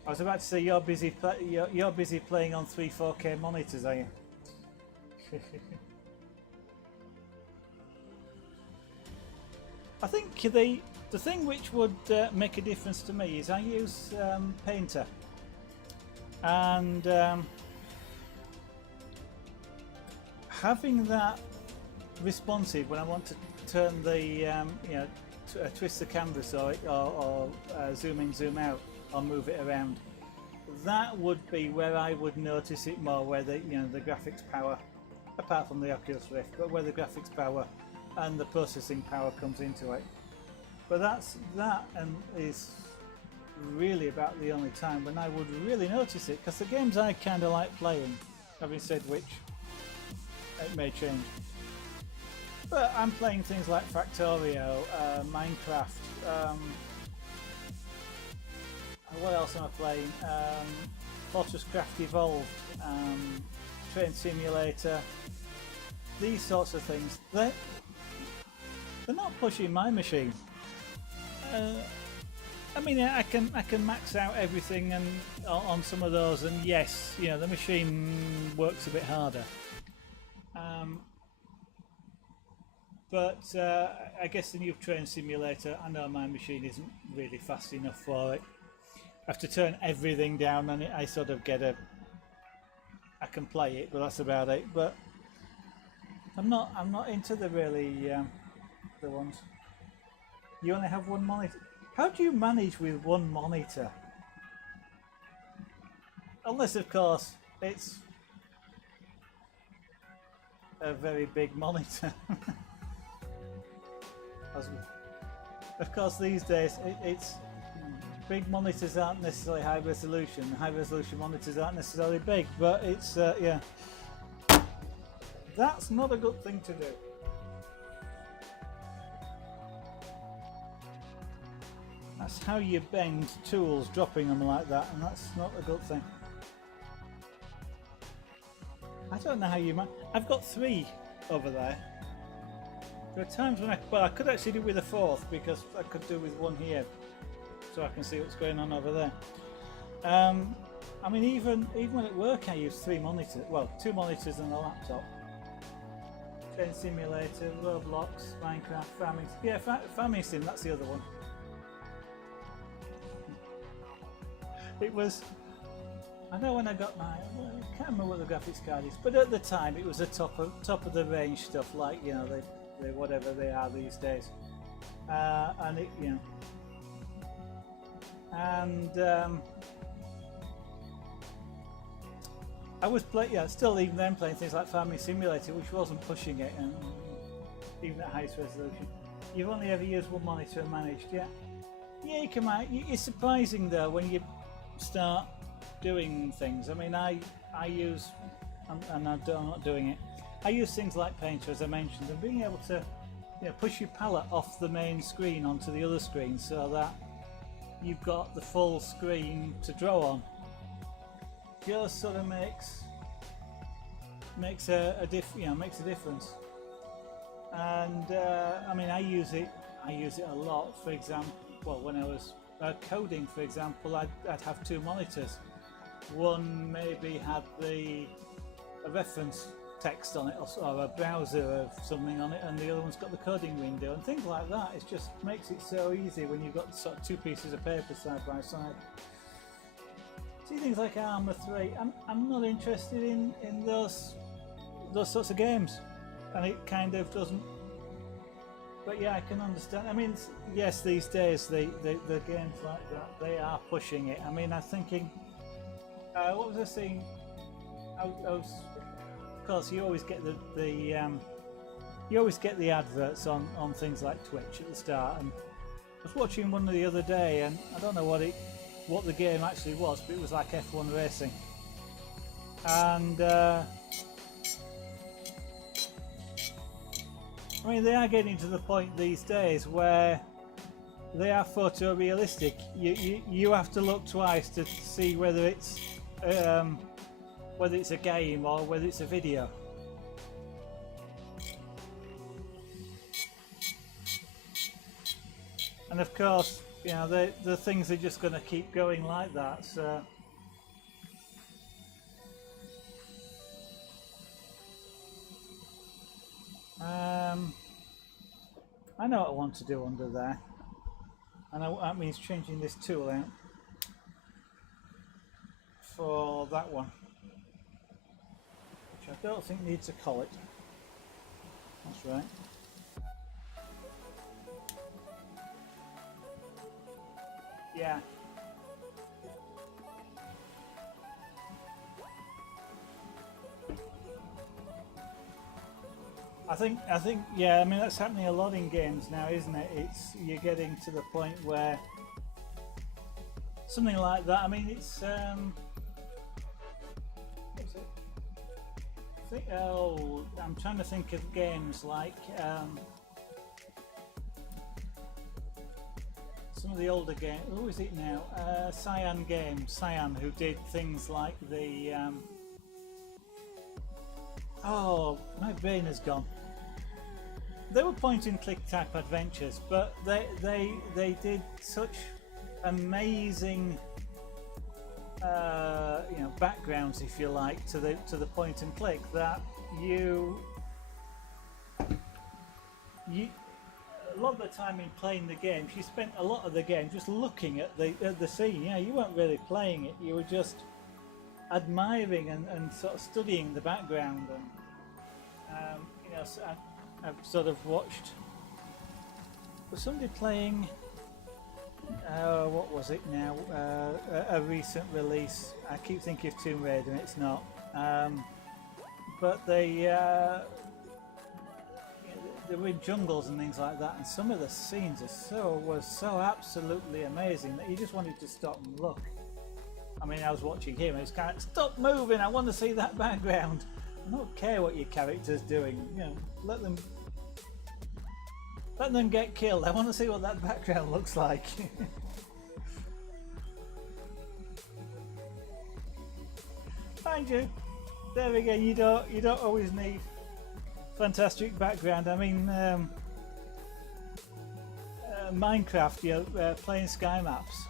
was about to say you're busy playing on 3 4K monitors, are you? I think the thing which would make a difference to me is I use Painter, and having that responsive when I want to turn the you know, twist the canvas or zoom in, zoom out, or move it around. That would be where I would notice it more, where the graphics power, apart from the Oculus Rift, but where the graphics power and the processing power comes into it. But that is really about the only time when I would really notice it, because the games I kind of like playing, having said which, it may change. But I'm playing things like Factorio, Minecraft, what else am I playing? Fortress Craft Evolved, Train Simulator, these sorts of things. They're not pushing my machine. I mean, I can max out everything and on some of those, and yes, you know, the machine works a bit harder. But I guess the new Train Simulator, I know my machine isn't really fast enough for it. I have to turn everything down, and I sort of get I can play it, but that's about it. But I'm not into the really the ones. You only have one monitor. How do you manage with one monitor? Unless, of course, it's a very big monitor. Of course, these days it's big monitors aren't necessarily high resolution. High resolution monitors aren't necessarily big, but it's yeah. That's not a good thing to do. That's how you bend tools, dropping them like that, and that's not a good thing. I don't know how you manage. I've got 3 over there. There are times when I could actually do with a 4th, because I could do with one here, so I can see what's going on over there. I mean, even at work, I use 3 monitors. Well, 2 monitors and a laptop. Train Simulator, Roblox, Minecraft, Farming. Yeah, Farming Sim. That's the other one. It was. I know when I got my. I can't remember what the graphics card is, but at the time it was the top of the range stuff, like, you know, the whatever they are these days, and it, you know, and I was still even then playing things like Farming Simulator, which wasn't pushing it, and even at highest resolution. You've only ever used one monitor and managed, yeah. Yeah, you can manage. It's surprising though when you start doing things. I mean, I use, and I'm not doing it. I use things like Painter, as I mentioned, and being able to push your palette off the main screen onto the other screen so that you've got the full screen to draw on. Just sort of makes a difference. And I mean, I use it a lot. For example, well, when I was coding, for example, I'd have two monitors. One maybe had a reference text on it, or a browser of something on it, and the other one's got the coding window and things like that. It just makes it so easy when you've got sort of two pieces of paper side by side. See, things like Armour 3, I'm not interested in those sorts of games, and it kind of doesn't. But yeah, I can understand. I mean, yes, these days the games like that, they are pushing it. I mean, I'm thinking, what was I saying? I was, of course, you always get the adverts on things like Twitch at the start, and I was watching one the other day, and I don't know what the game actually was, but it was like F1 racing, and I mean, they are getting to the point these days where they are photorealistic. You have to look twice to see whether it's a game or whether it's a video. And of course, the things are just going to keep going like that. So. I know what I want to do under there, and that means changing this tool out for that one, which I don't think needs a collet. That's right. Yeah. I think, yeah. I mean, that's happening a lot in games now, isn't it? You're getting to the point where something like that. I mean, it's what is it? I'm trying to think of games like some of the older games. Who is it now? Cyan Games. Cyan, who did things like the oh, my brain has gone. They were point-and-click type adventures, but they did such amazing backgrounds, if you like, to the point-and-click that you a lot of the time in playing the games, you spent a lot of the game just looking at the scene. You weren't really playing it; you were just admiring and sort of studying the background. And so I've sort of watched. Was somebody playing? What was it now? A recent release. I keep thinking of Tomb Raider, and it's not. But they were in jungles and things like that, and some of the scenes were so absolutely amazing that you just wanted to stop and look. I mean, I was watching him, and it's kind of, stop moving, I want to see that background. I don't care what your character's doing, let them get killed. I want to see what that background looks like. Mind you, there again, you don't always need fantastic background. I mean, Minecraft, playing sky maps,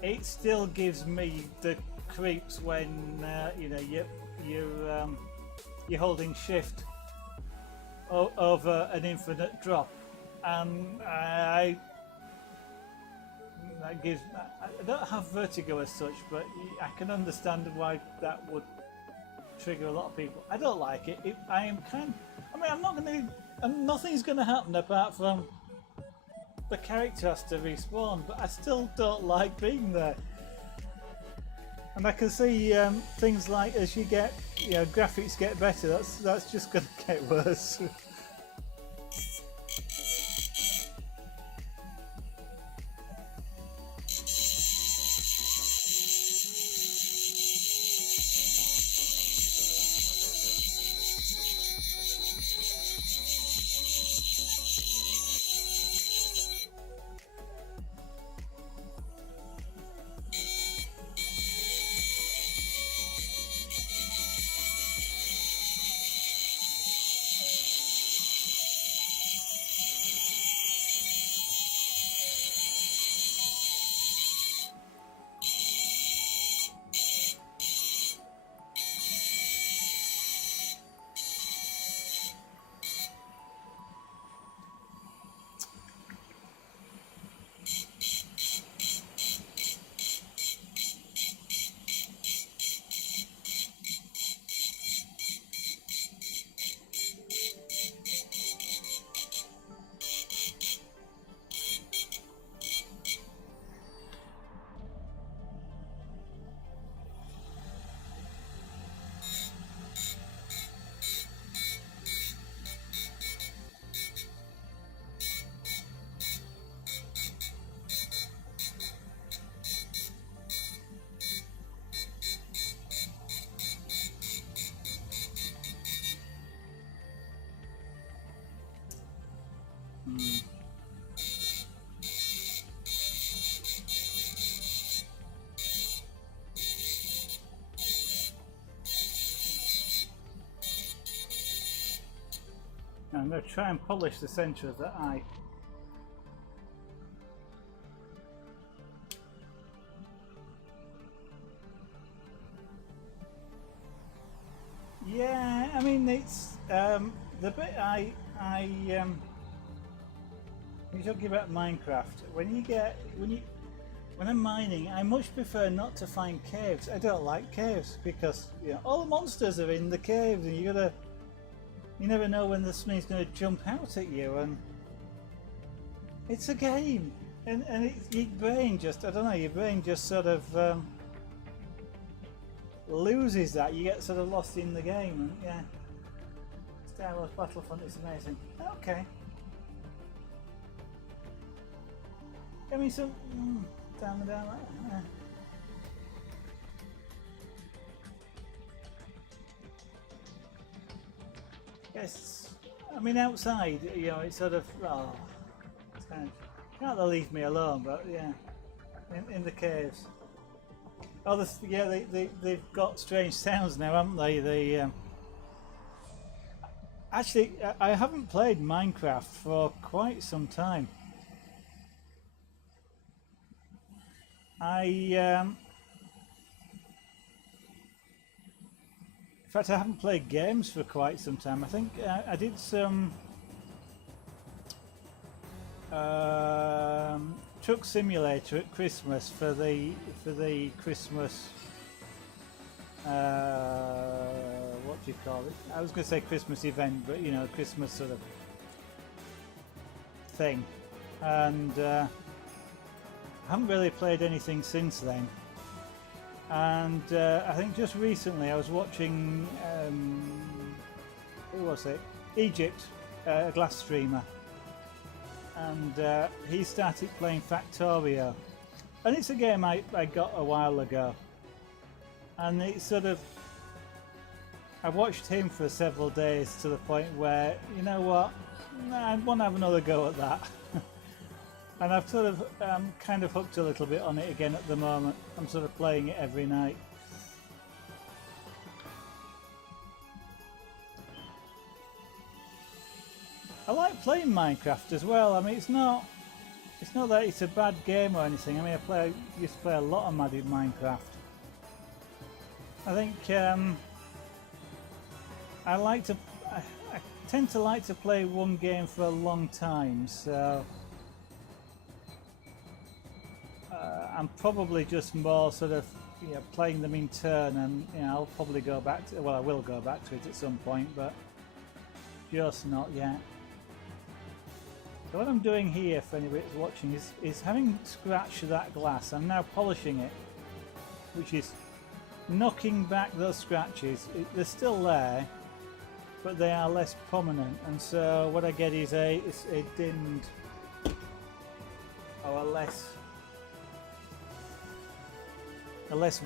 it still gives me the creeps when you're holding shift over an infinite drop, and I don't have vertigo as such, but I can understand why that would trigger a lot of people. I don't like it. Nothing's going to happen apart from the character has to respawn, but I still don't like being there. And I can see things like as you get, graphics get better, that's just going to get worse. Now I'm going to try and polish the centre of the eye. Yeah, I mean it's the bit when you're talking about Minecraft, when I'm mining, I much prefer not to find caves. I don't like caves because all the monsters are in the caves, and you never know when something's going to jump out at you, and it's a game, and your brain just sort of loses that. You get sort of lost in the game, and yeah, Star Wars Battlefront is amazing. Okay. I mean, so down and down like that. Yes, I mean outside, it's sort of it's kind of can't they leave me alone, but yeah, in the caves. Oh, yeah, they've got strange sounds now, haven't they? Actually, I haven't played Minecraft for quite some time. In fact, I haven't played games for quite some time. I think I did some Truck Simulator at Christmas for the Christmas. What do you call it? I was going to say Christmas event, but Christmas sort of thing, and I haven't really played anything since then. And I think just recently I was watching who was it? Egypt, a glass streamer, and he started playing Factorio, and it's a game I got a while ago, and it's sort of I watched him for several days to the point where I want to have another go at that. And I've sort of kind of hooked a little bit on it again at the moment. I'm sort of playing it every night. I like playing Minecraft as well. I mean, it's not that it's a bad game or anything. I mean, I used to play a lot of Minecraft. I think I tend to like to play one game for a long time, so I'm probably just more sort of playing them in turn, and I'll probably go back to, well, I will go back to it at some point, but just not yet. So what I'm doing here, for anybody that's watching, is having scratched that glass. I'm now polishing it, which is knocking back those scratches. They're still there, but they are less prominent, and so what I get is a dimmed or a less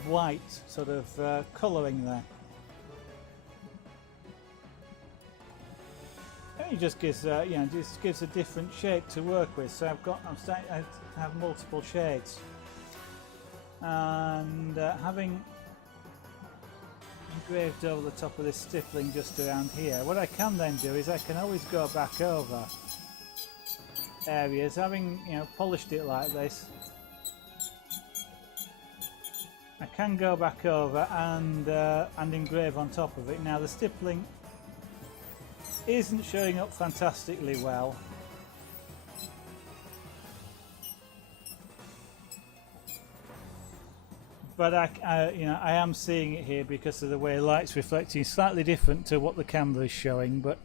white sort of colouring there. And it just gives a different shape to work with. So I'm starting to have multiple shades, and having engraved over the top of this stippling just around here, what I can then do is I can always go back over areas, having polished it like this. I can go back over and engrave on top of it. Now the stippling isn't showing up fantastically well, but I am seeing it here because of the way light's reflecting. Slightly different to what the camera is showing, but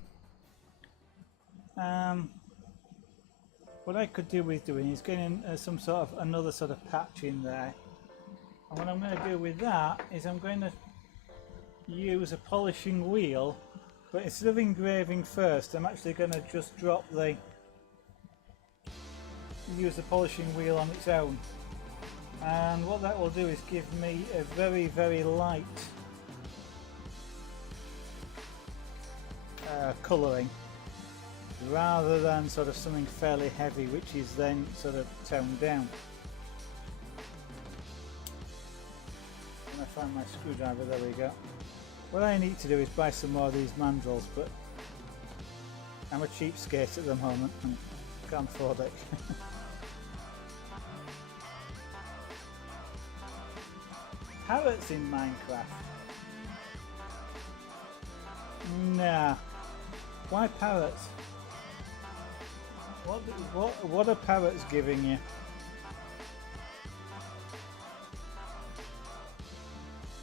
what I could do with doing is getting some sort of another sort of patch in there. And what I'm going to do with that is I'm going to use a polishing wheel, but instead of engraving first, I'm actually going to just use the polishing wheel on its own. And what that will do is give me a very, very light colouring, rather than sort of something fairly heavy, which is then sort of toned down. I find my screwdriver, there we go. What I need to do is buy some more of these mandrels, but I'm a cheapskate at the moment and can't afford it. Parrots in Minecraft? Nah. Why parrots? What are parrots giving you?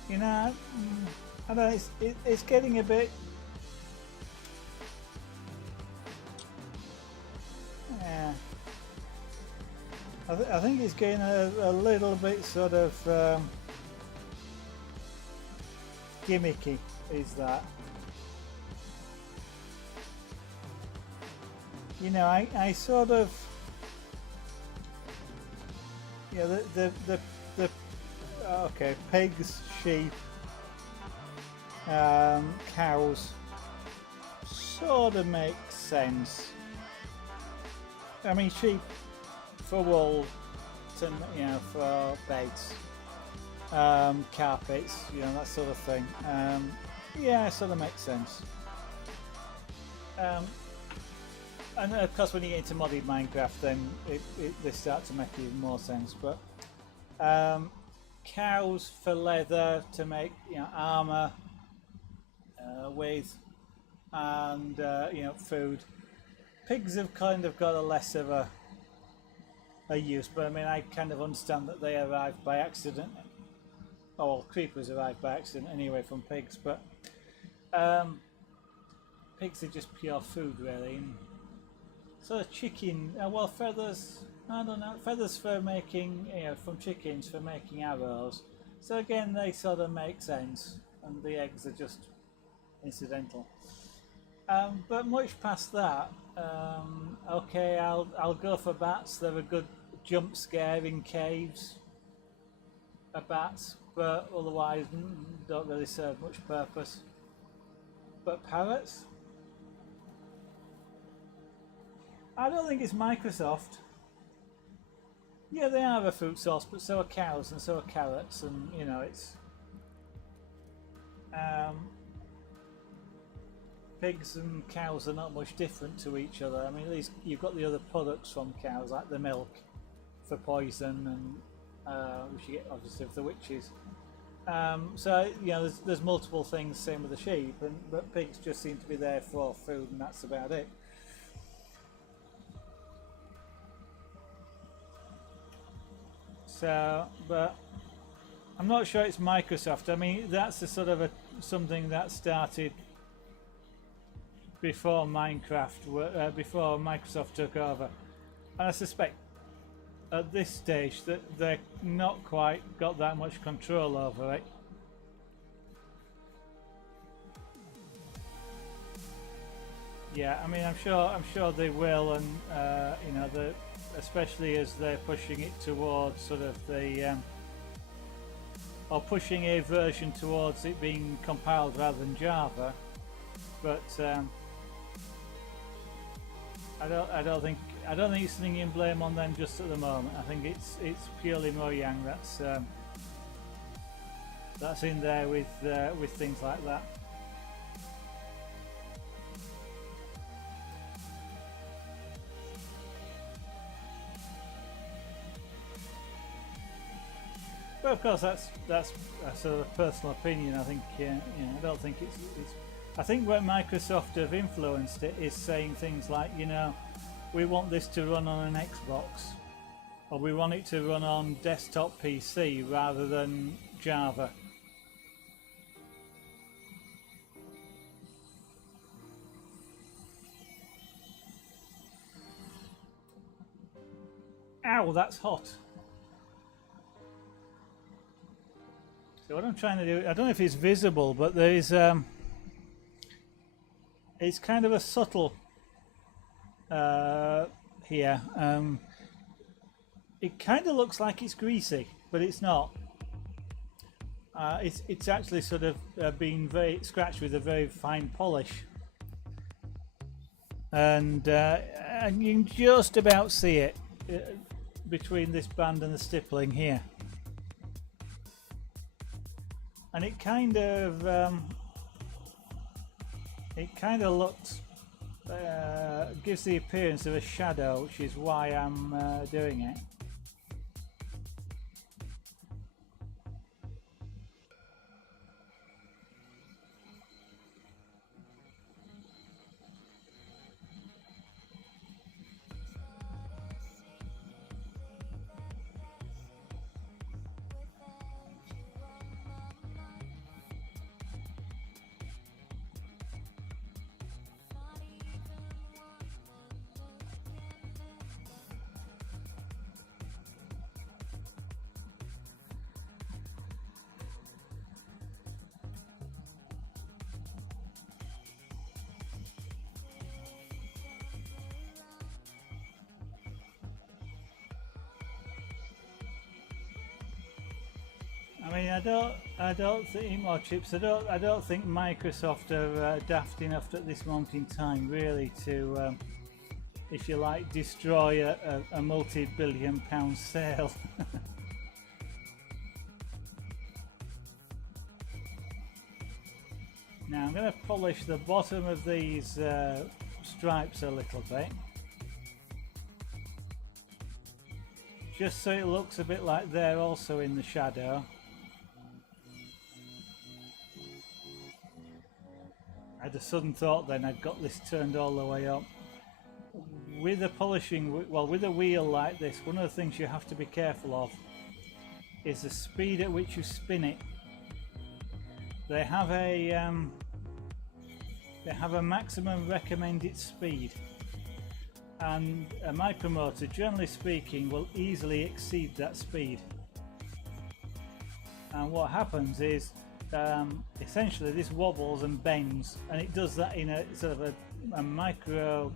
You know, I don't know, it's getting a bit... Yeah. I think it's getting a little bit sort of gimmicky, is that. You know, I sort of... Yeah, the okay, pigs, sheep, cows, sort of makes sense. I mean, sheep for wool, you know, for beds, carpets, you know, that sort of thing. Yeah, it sort of makes sense. And of course, when you get into modded Minecraft, then they start to make even more sense. But cows for leather to make, you know, armor with, and you know, food. Pigs have kind of got a less of a use, but I mean, I kind of understand that they arrived by accident. Oh, well, creepers arrived by accident anyway from pigs, but pigs are just pure food, really. And so chicken, well, feathers, I don't know, feathers for making, you know, from chickens for making arrows. So again, they sort of make sense, and the eggs are just incidental. But much past that, okay, I'll go for bats. They're a good jump scare in caves. Bats, but otherwise don't really serve much purpose. But parrots? I don't think it's Microsoft. Yeah, they are a food source, but so are cows and so are carrots, and you know, it's pigs and cows are not much different to each other. I mean, at least you've got the other products from cows, like the milk for poison, and which you get obviously with the witches. So you know, there's multiple things. Same with the sheep, but pigs just seem to be there for food, and that's about it. So, but I'm not sure it's Microsoft. I mean, that's a sort of something that started before Minecraft, before Microsoft took over, and I suspect at this stage that they're not quite got that much control over it. Yeah, I mean, I'm sure they will, and you know, especially as they're pushing it towards sort of the or pushing a version towards it being compiled rather than Java. But I don't think it's slinging blame on them just at the moment. I think it's purely Mojang that's in there with things like that. But of course, that's a sort of personal opinion. I think you know, I don't think it's. I think where Microsoft have influenced it is saying things like, you know, we want this to run on an Xbox, or we want it to run on desktop PC rather than Java. Ow, that's hot. So what I'm trying to do, I don't know if it's visible, but there is it's kind of a subtle here. It kind of looks like it's greasy, but it's not. It's actually sort of been very scratched with a very fine polish, and you can just about see it between this band and the stippling here. And it kind of looks gives the appearance of a shadow, which is why I'm doing it. I mean, I don't think more chips. I don't think Microsoft are daft enough at this moment in time, really, to, if you like, destroy a multi-billion-pound sale. Now I'm going to polish the bottom of these stripes a little bit, just so it looks a bit like they're also in the shadow. I had a sudden thought then, I'd got this turned all the way up. With a polishing, well, with a wheel like this, one of the things you have to be careful of is the speed at which you spin it. They have a maximum recommended speed, and a Micromotor, generally speaking, will easily exceed that speed. And what happens is, essentially this wobbles and bends, and it does that in a sort of a micro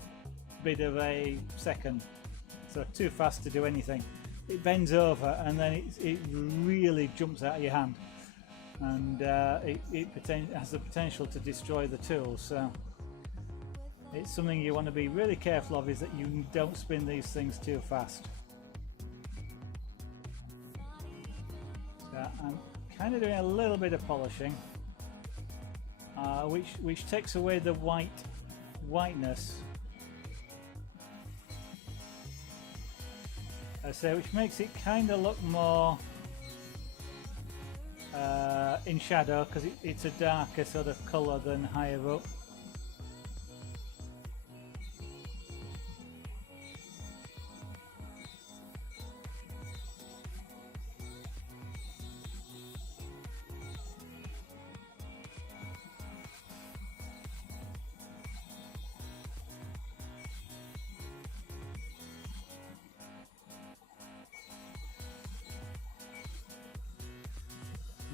bit of a second, so too fast to do anything. It bends over and then it really jumps out of your hand, and it has the potential to destroy the tool. So it's something you want to be really careful of, is that you don't spin these things too fast. So I'm kind of doing a little bit of polishing, which takes away the whiteness, I say, which makes it kind of look more in shadow, because it's a darker sort of colour than higher up.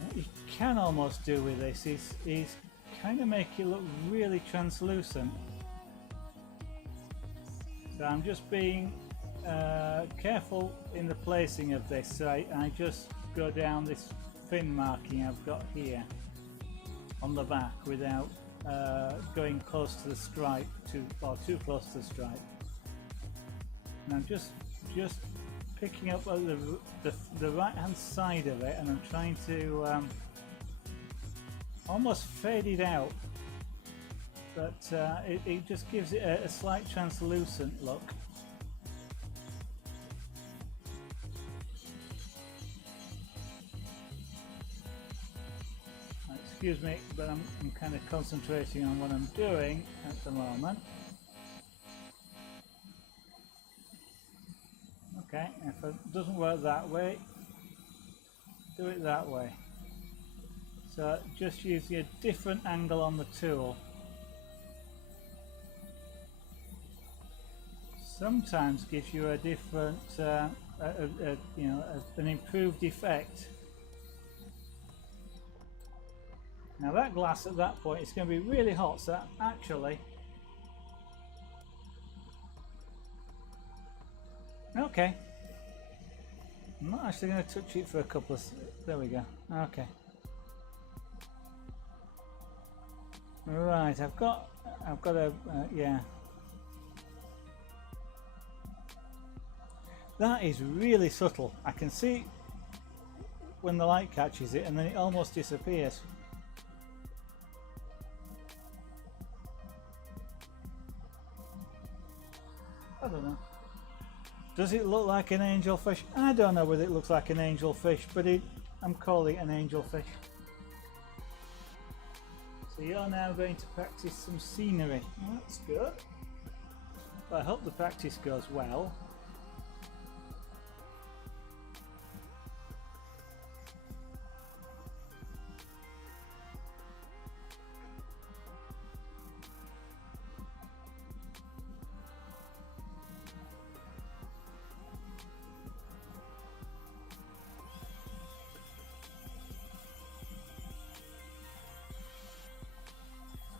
What you can almost do with this is kind of make it look really translucent. So I'm just being careful in the placing of this. So I just go down this fin marking I've got here on the back without going close to the stripe, too close to the stripe. And I'm just picking up the right hand side of it, and I'm trying to almost fade it out, but it just gives it a slight translucent look. Excuse me, but I'm kind of concentrating on what I'm doing at the moment. Okay, if it doesn't work that way, do it that way. So just using a different angle on the tool. Sometimes gives you a different, you know, an improved effect. Now that glass at that point is going to be really hot, so actually, okay, I'm not actually going to touch it for a couple of, there we go, okay. Right, I've got a, yeah. That is really subtle. I can see when the light catches it, and then it almost disappears. I don't know. Does it look like an angelfish? I don't know whether it looks like an angelfish, but I'm calling it an angelfish. So you're now going to practice some scenery. Well, that's good. Well, I hope the practice goes well.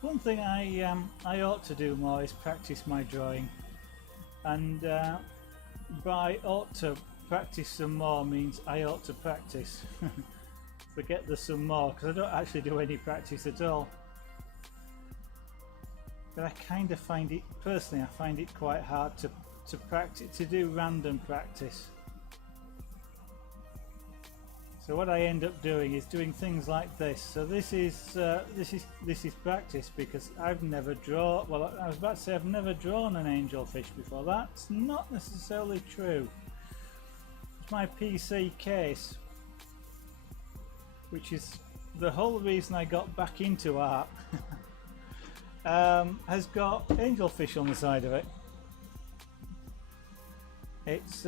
One thing I ought to do more is practice my drawing, and by ought to practice some more means I ought to practice. Forget the some more, because I don't actually do any practice at all. But I kind of find it, personally, I find it quite hard to practice, to do random practice. So what I end up doing is doing things like this. So this is practice, because I've never drawn. Well, I was about to say I've never drawn an angelfish before. That's not necessarily true. It's my PC case, which is the whole reason I got back into art. Has got angelfish on the side of it. It's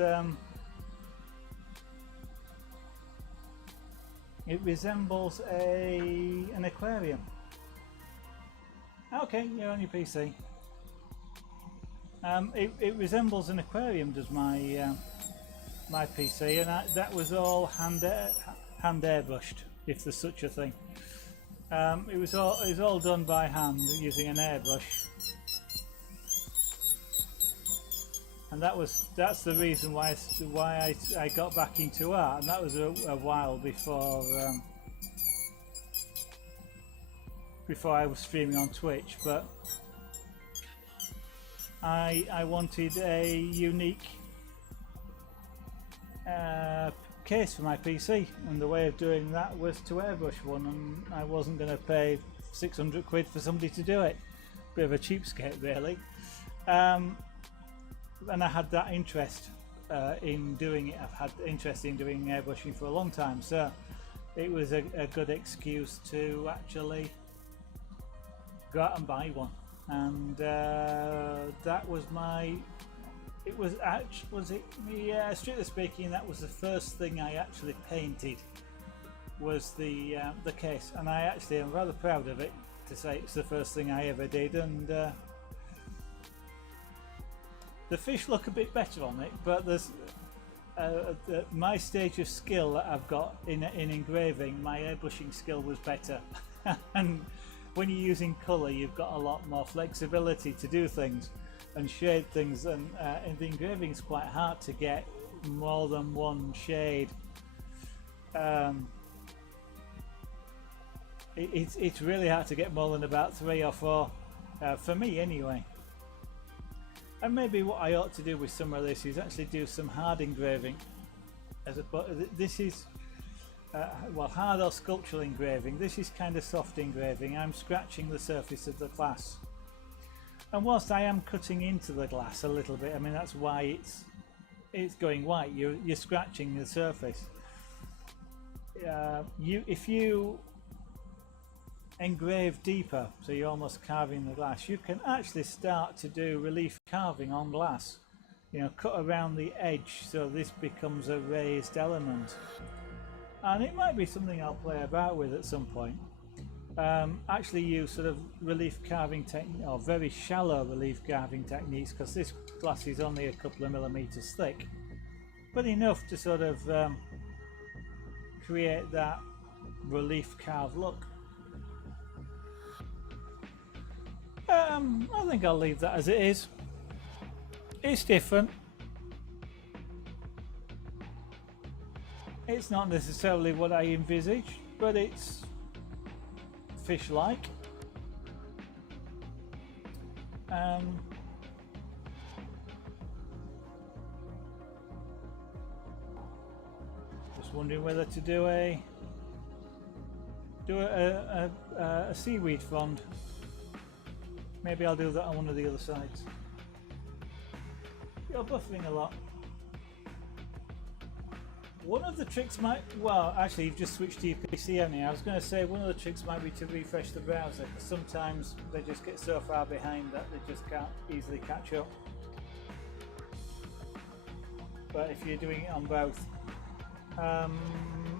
it resembles an aquarium. Okay, you're on your PC. It resembles an aquarium, does my my PC, and that was all hand airbrushed, if there's such a thing. It was all done by hand using an airbrush, and that's the reason why I got back into art, and that was a while before I was streaming on Twitch. But I wanted a unique case for my PC, and the way of doing that was to airbrush one, and I wasn't going to pay 600 quid for somebody to do it. Bit of a cheapskate, really. And I had that interest in doing it. I've had interest in doing airbrushing for a long time, so it was a good excuse to actually go out and buy one. And that was my. It was actually, was it? Yeah, strictly speaking, that was the first thing I actually painted. Was the case, and I actually am rather proud of it to say it's the first thing I ever did. And the fish look a bit better on it, but there's my stage of skill that I've got in engraving. My airbrushing skill was better, and when you're using colour, you've got a lot more flexibility to do things and shade things, and in the engraving it's quite hard to get more than one shade. It's really hard to get more than about 3 or 4 for me anyway. And maybe what I ought to do with some of this is actually do some hard engraving, this is well, hard or sculptural engraving. This is kind of soft engraving. I'm scratching the surface of the glass, and whilst I am cutting into the glass a little bit, I mean that's why it's going white. You're scratching the surface. If you engrave deeper, so you're almost carving the glass, you can actually start to do relief carving on glass. You know, cut around the edge so this becomes a raised element, and it might be something I'll play about with at some point. Actually use sort of relief carving technique, or very shallow relief carving techniques, because this glass is only a couple of millimeters thick, but enough to sort of create that relief carved look. I think I'll leave that as it is. It's different. It's not necessarily what I envisaged, but it's fish-like. Just wondering whether to do a seaweed frond. Maybe I'll do that on one of the other sides. You're buffering a lot. One of the tricks might, well, actually you've just switched to your PC, haven't you? I was going to say one of the tricks might be to refresh the browser, because sometimes they just get so far behind that they just can't easily catch up. But if you're doing it on both, I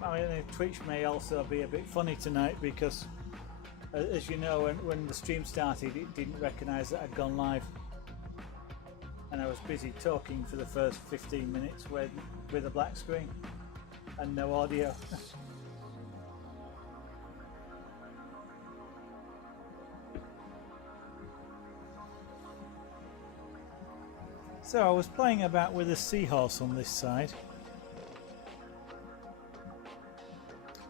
mean, Twitch may also be a bit funny tonight because, as you know, when the stream started, it didn't recognise that I'd gone live, and I was busy talking for the first 15 minutes with a black screen and no audio. So I was playing about with a seahorse on this side.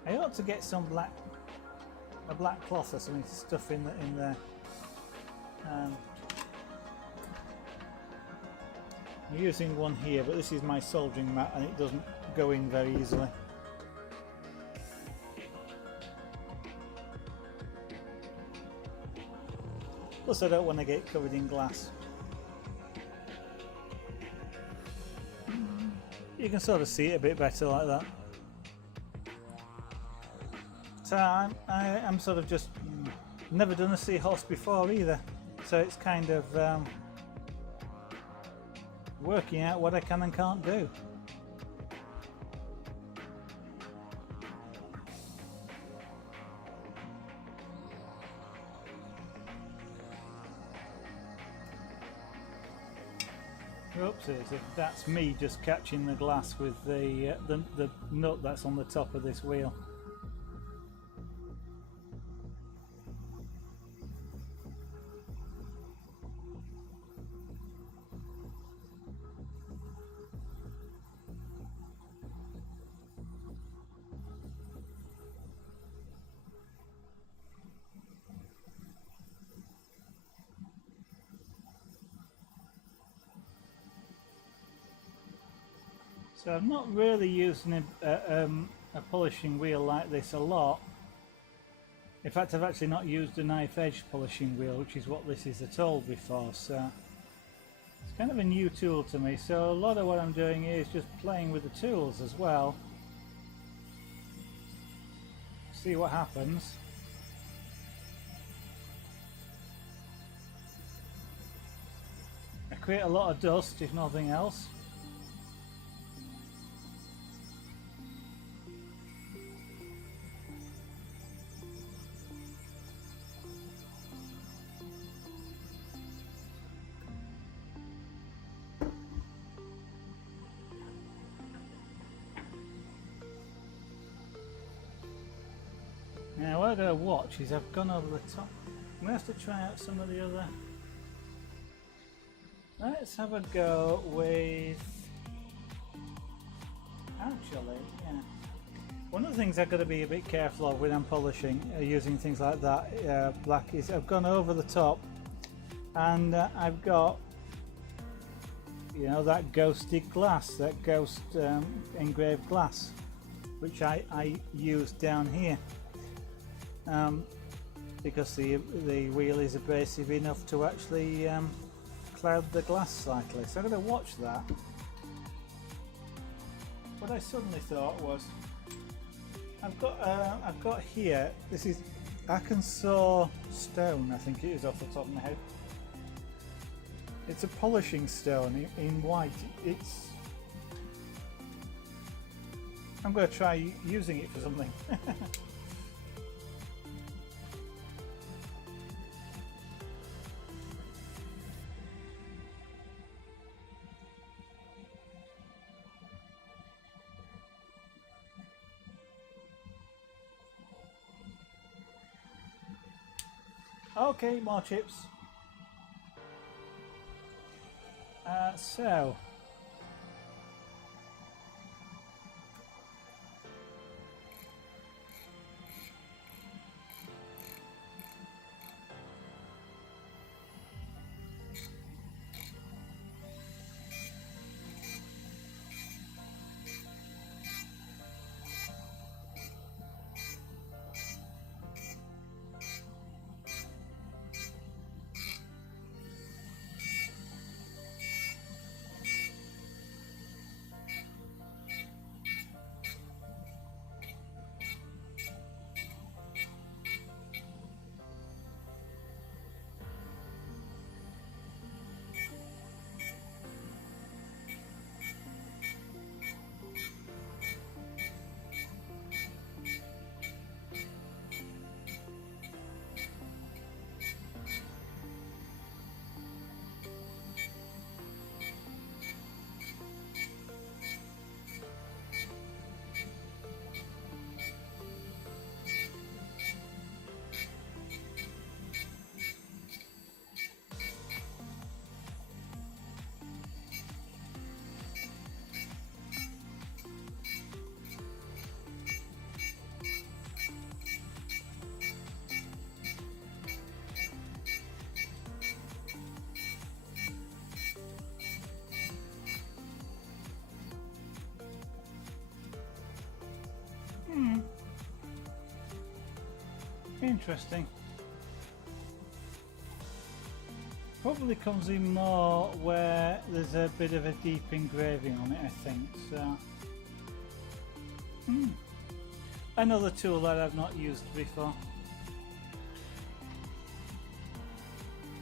I ought to get some a black cloth or something to stuff in there. I'm using one here, but this is my soldering mat and it doesn't go in very easily. Plus I don't want to get covered in glass. You can sort of see it a bit better like that. So I'm sort of just never done a seahorse before either, so it's kind of working out what I can and can't do. Oopsies, that's me just catching the glass with the nut that's on the top of this wheel. So I'm not really using a polishing wheel like this a lot. In fact, I've actually not used a knife edge polishing wheel, which is what this is at all before, so it's kind of a new tool to me. So a lot of what I'm doing here is just playing with the tools as well. See what happens. I create a lot of dust, if nothing else. Now what I gotta watch is I've gone over the top. I'm gonna have to try out some of the other. Let's have a go with. Actually, yeah. One of the things I've got to be a bit careful of when I'm polishing, using things like that black, is I've gone over the top, and I've got, you know, that ghosted glass, that ghost engraved glass, which I use down here. Because the wheel is abrasive enough to actually cloud the glass slightly, so I'm going to watch that. What I suddenly thought was, I've got here. This is Arkansas stone, I think it is off the top of my head. It's a polishing stone in white. I'm going to try using it for something. Okay, more chips. So Interesting. Probably comes in more where there's a bit of a deep engraving on it, I think. So, another tool that I've not used before.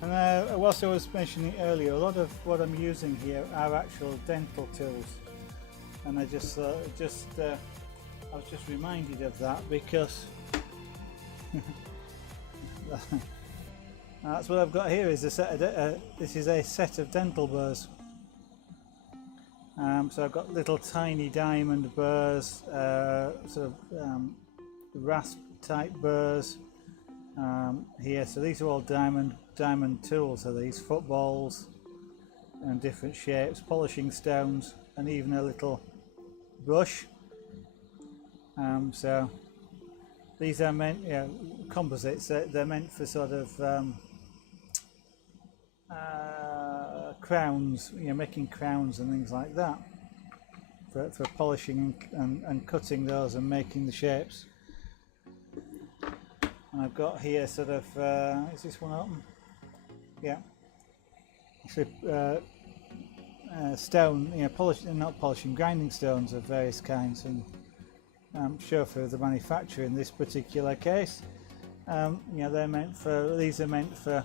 And whilst I was mentioning earlier, a lot of what I'm using here are actual dental tools, and I just I was just reminded of that because that's what I've got here. Is a set of this is a set of dental burrs. So I've got little tiny diamond burrs, sort of rasp type burrs here. So these are all diamond tools. Are these footballs and different shapes, polishing stones, and even a little brush. So these are meant, composites. They're meant for sort of crowns, making crowns and things like that, for polishing and cutting those and making the shapes. And I've got here sort of, is this one open? Yeah. Stone, not polishing, grinding stones of various kinds, and show for the manufacturer in this particular case. They're meant for, these are meant for,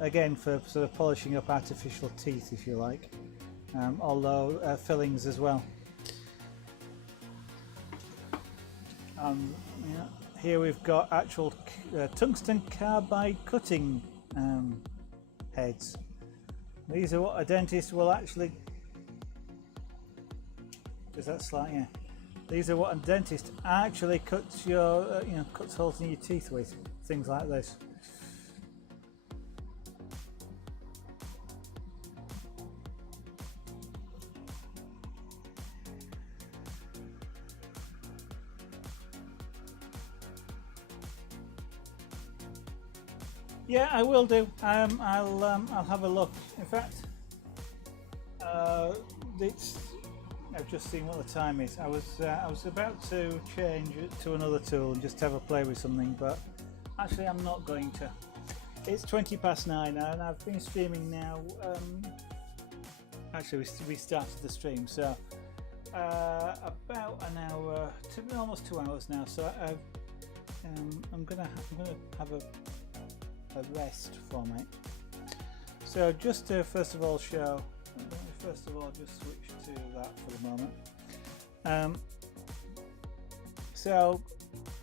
again, for sort of polishing up artificial teeth, if you like, although fillings as well. Here we've got actual tungsten carbide cutting heads. These are what a dentist will actually, does that slide? Yeah. These are what a dentist actually cuts your, cuts holes in your teeth with, things like this. Yeah, I will do. I'll have a look. In fact, I've just seen what the time is. I was about to change it to another tool and just have a play with something, but actually I'm not going to. It's 9:20 and I've been streaming now. Actually, we started the stream, so about an hour, almost 2 hours now. So I'm gonna have a rest from it. So just to first of all show, just switch to that for the moment. So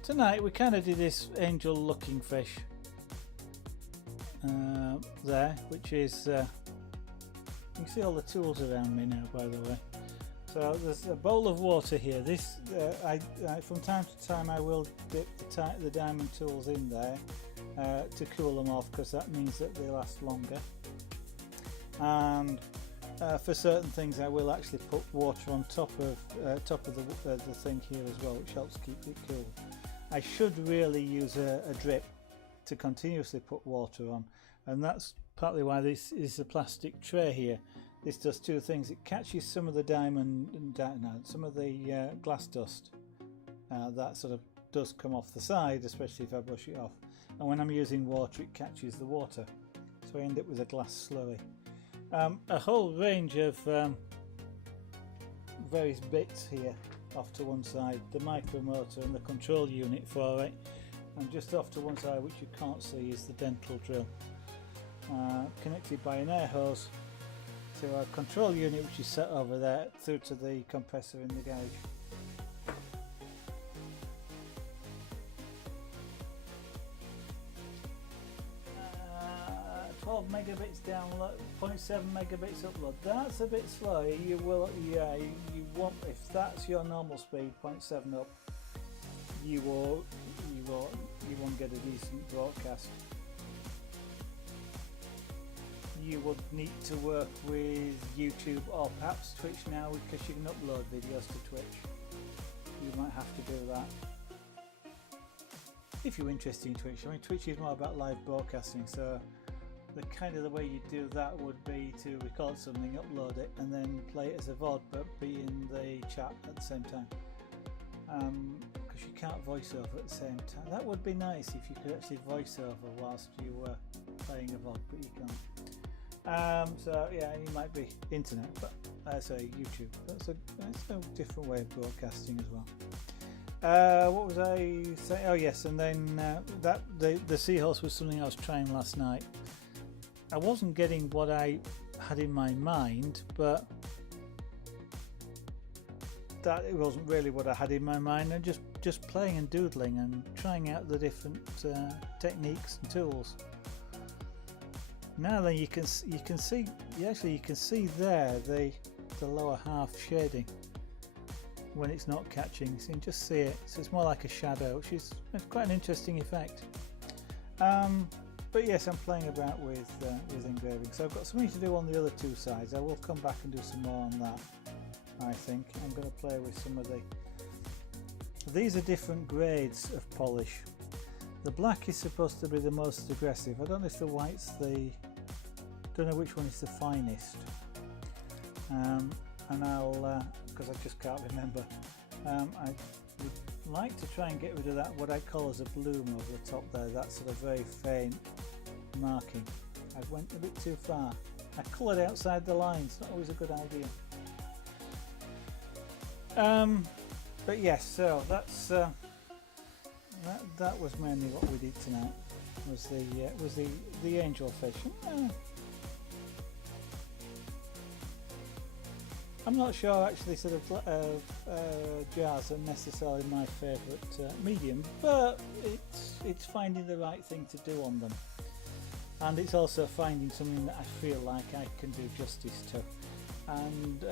tonight we kind of did this angel looking fish there, which is you can see all the tools around me now, by the way. So there's a bowl of water here. This I from time to time I will dip the diamond tools in there to cool them off, because that means that they last longer. And for certain things I will actually put water on top of the thing here as well, which helps keep it cool. I should really use a drip to continuously put water on, and that's partly why this is a plastic tray here. This does two things. It catches some of the some of the glass dust that sort of does come off the side, especially if I brush it off. And when I'm using water, it catches the water, so I end up with a glass slurry. A whole range of various bits here off to one side, the micromotor and the control unit for it, and just off to one side, which you can't see, is the dental drill, connected by an air hose to a control unit which is set over there through to the compressor in the garage. 12 megabits download, 0.7 megabits upload. That's a bit slow. You won't, if that's your normal speed, 0.7 up, you won't get a decent broadcast. You would need to work with YouTube or perhaps Twitch now, because you can upload videos to Twitch. You might have to do that if you're interested in Twitch. I mean, Twitch is more about live broadcasting, so the way you do that would be to record something, upload it, and then play it as a VOD, but be in the chat at the same time. because you can't voice over at the same time. That would be nice if you could actually voice over whilst you were playing a VOD, but you can't. So yeah, you might be internet, but sorry, YouTube. That's a different way of broadcasting as well. What was I saying? Oh yes, and then the seahorse was something I was trying last night. I wasn't getting what I had in my mind, but that it wasn't really what I had in my mind, and just playing and doodling and trying out the different techniques and tools. Now then, you can see there the lower half shading when it's not catching, so you can just see it. So it's more like a shadow, which is quite an interesting effect. But yes, I'm playing about with engraving, so I've got something to do on the other two sides. I will come back and do some more on that. I think I'm going to play with some of these are different grades of polish. The black is supposed to be the most aggressive. I don't know if the white's don't know which one is the finest. And I'll, because I just can't remember, I would like to try and get rid of that, what I call as a bloom over the top there, that sort of very faint marking. I went a bit too far. I coloured outside the lines, not always a good idea. But yes, so that's that was mainly what we did tonight. Was the angel fish. I'm not sure actually. Sort of jars are necessarily my favourite medium, but it's finding the right thing to do on them, and it's also finding something that I feel like I can do justice to, and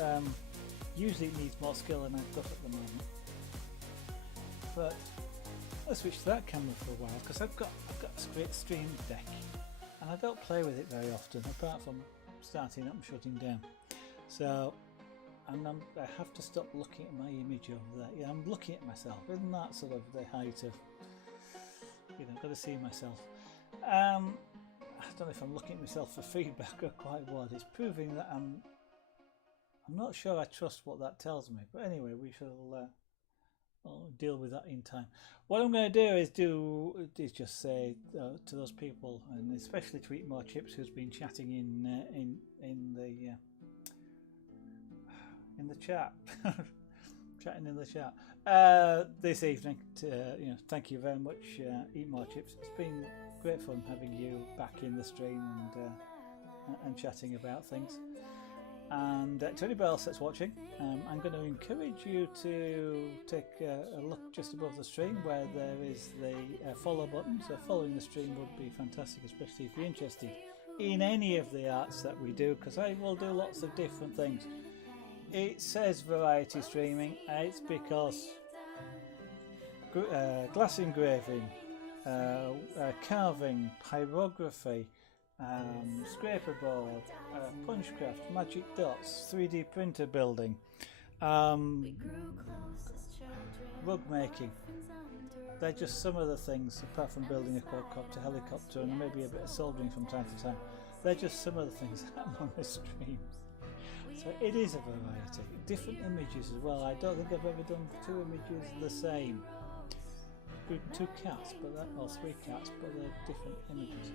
usually it needs more skill than I've got at the moment. But I'll switch to that camera for a while because I've got a great stream deck, and I don't play with it very often apart from starting up and shutting down. So I have to stop looking at my image over there. Yeah, I'm looking at myself. Isn't that sort of the height of, I've got to see myself. I don't know if I'm looking at myself for feedback or quite what. It's proving that I'm not sure I trust what that tells me. But anyway, we shall I'll deal with that in time. What I'm going to do is just say to those people, and especially to Eat More Chips, who's been chatting in the chat, chatting in the chat this evening. Thank you very much, Eat More Chips. It's been great fun having you back in the stream and chatting about things. And to anybody else that's watching, I'm going to encourage you to take a look just above the stream where there is the follow button. So following the stream would be fantastic, especially if you're interested in any of the arts that we do, because I will do lots of different things. It says variety streaming. It's because glass engraving, carving, pyrography, scraper board, punchcraft, magic dots, 3D printer building, rug making. They're just some of the things, apart from building a quadcopter, helicopter, and maybe a bit of soldering from time to time. They're just some of the things that happen on the streams. So it is a variety. Different images as well. I don't think I've ever done two images the same. Two cats, or three cats, but they're different images.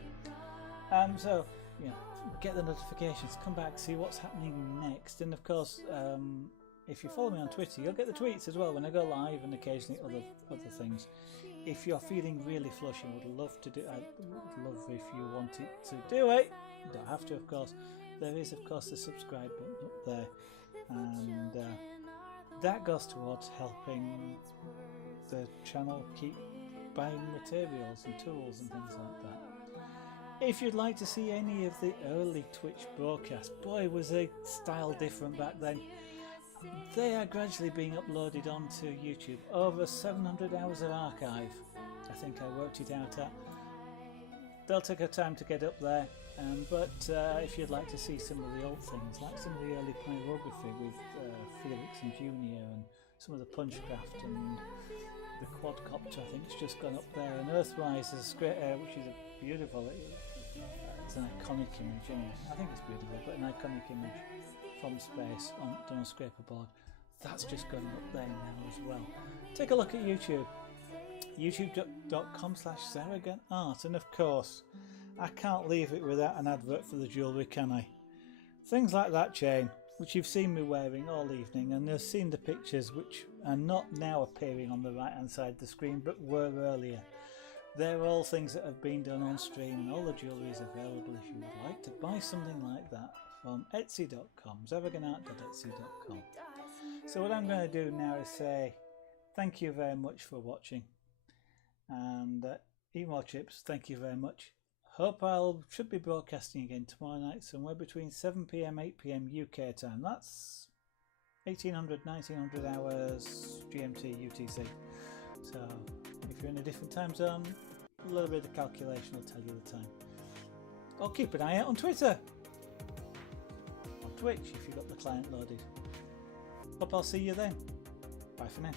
So, get the notifications, come back, see what's happening next, and of course, if you follow me on Twitter, you'll get the tweets as well when I go live, and occasionally other things. If you're feeling really flush and would love to do, I'd love if you wanted to do it. You don't have to, of course. There is, of course, the subscribe button up there, and that goes towards helping the channel keep buying materials and tools and things like that. If you'd like to see any of the early Twitch broadcasts, boy was the style different back then. They are gradually being uploaded onto YouTube. Over 700 hours of archive, I think I worked it out at. They'll take a time to get up there, but if you'd like to see some of the old things, like some of the early pyrography with Felix and Junior, and some of the punchcraft and the quadcopter, I think it's just gone up there, and Earthrise is which is a beautiful. It's an iconic image anyway. I think it's beautiful, but an iconic image from space done on scraper board. that's just going up there now as well. Take a look at YouTube, youtube.com/ZarraganArt, and of course I can't leave it without an advert for the jewellery, can I? Things like that chain, which you've seen me wearing all evening, and you've seen the pictures which are not now appearing on the right hand side of the screen but were earlier. They're all things that have been done on stream, and all the jewellery is available if you would like to buy something like that from Etsy.com, ZarraganArt.etsy.com. So what I'm going to do now is say thank you very much for watching, and eat more chips. Thank you very much. Hope should be broadcasting again tomorrow night somewhere between 7 PM 8 PM UK time. That's 1800 1900 hours GMT UTC. So if you're in a different time zone, a little bit of calculation will tell you the time. Or keep an eye out on Twitter, on Twitch if you've got the client loaded. Hope I'll see you then. Bye for now.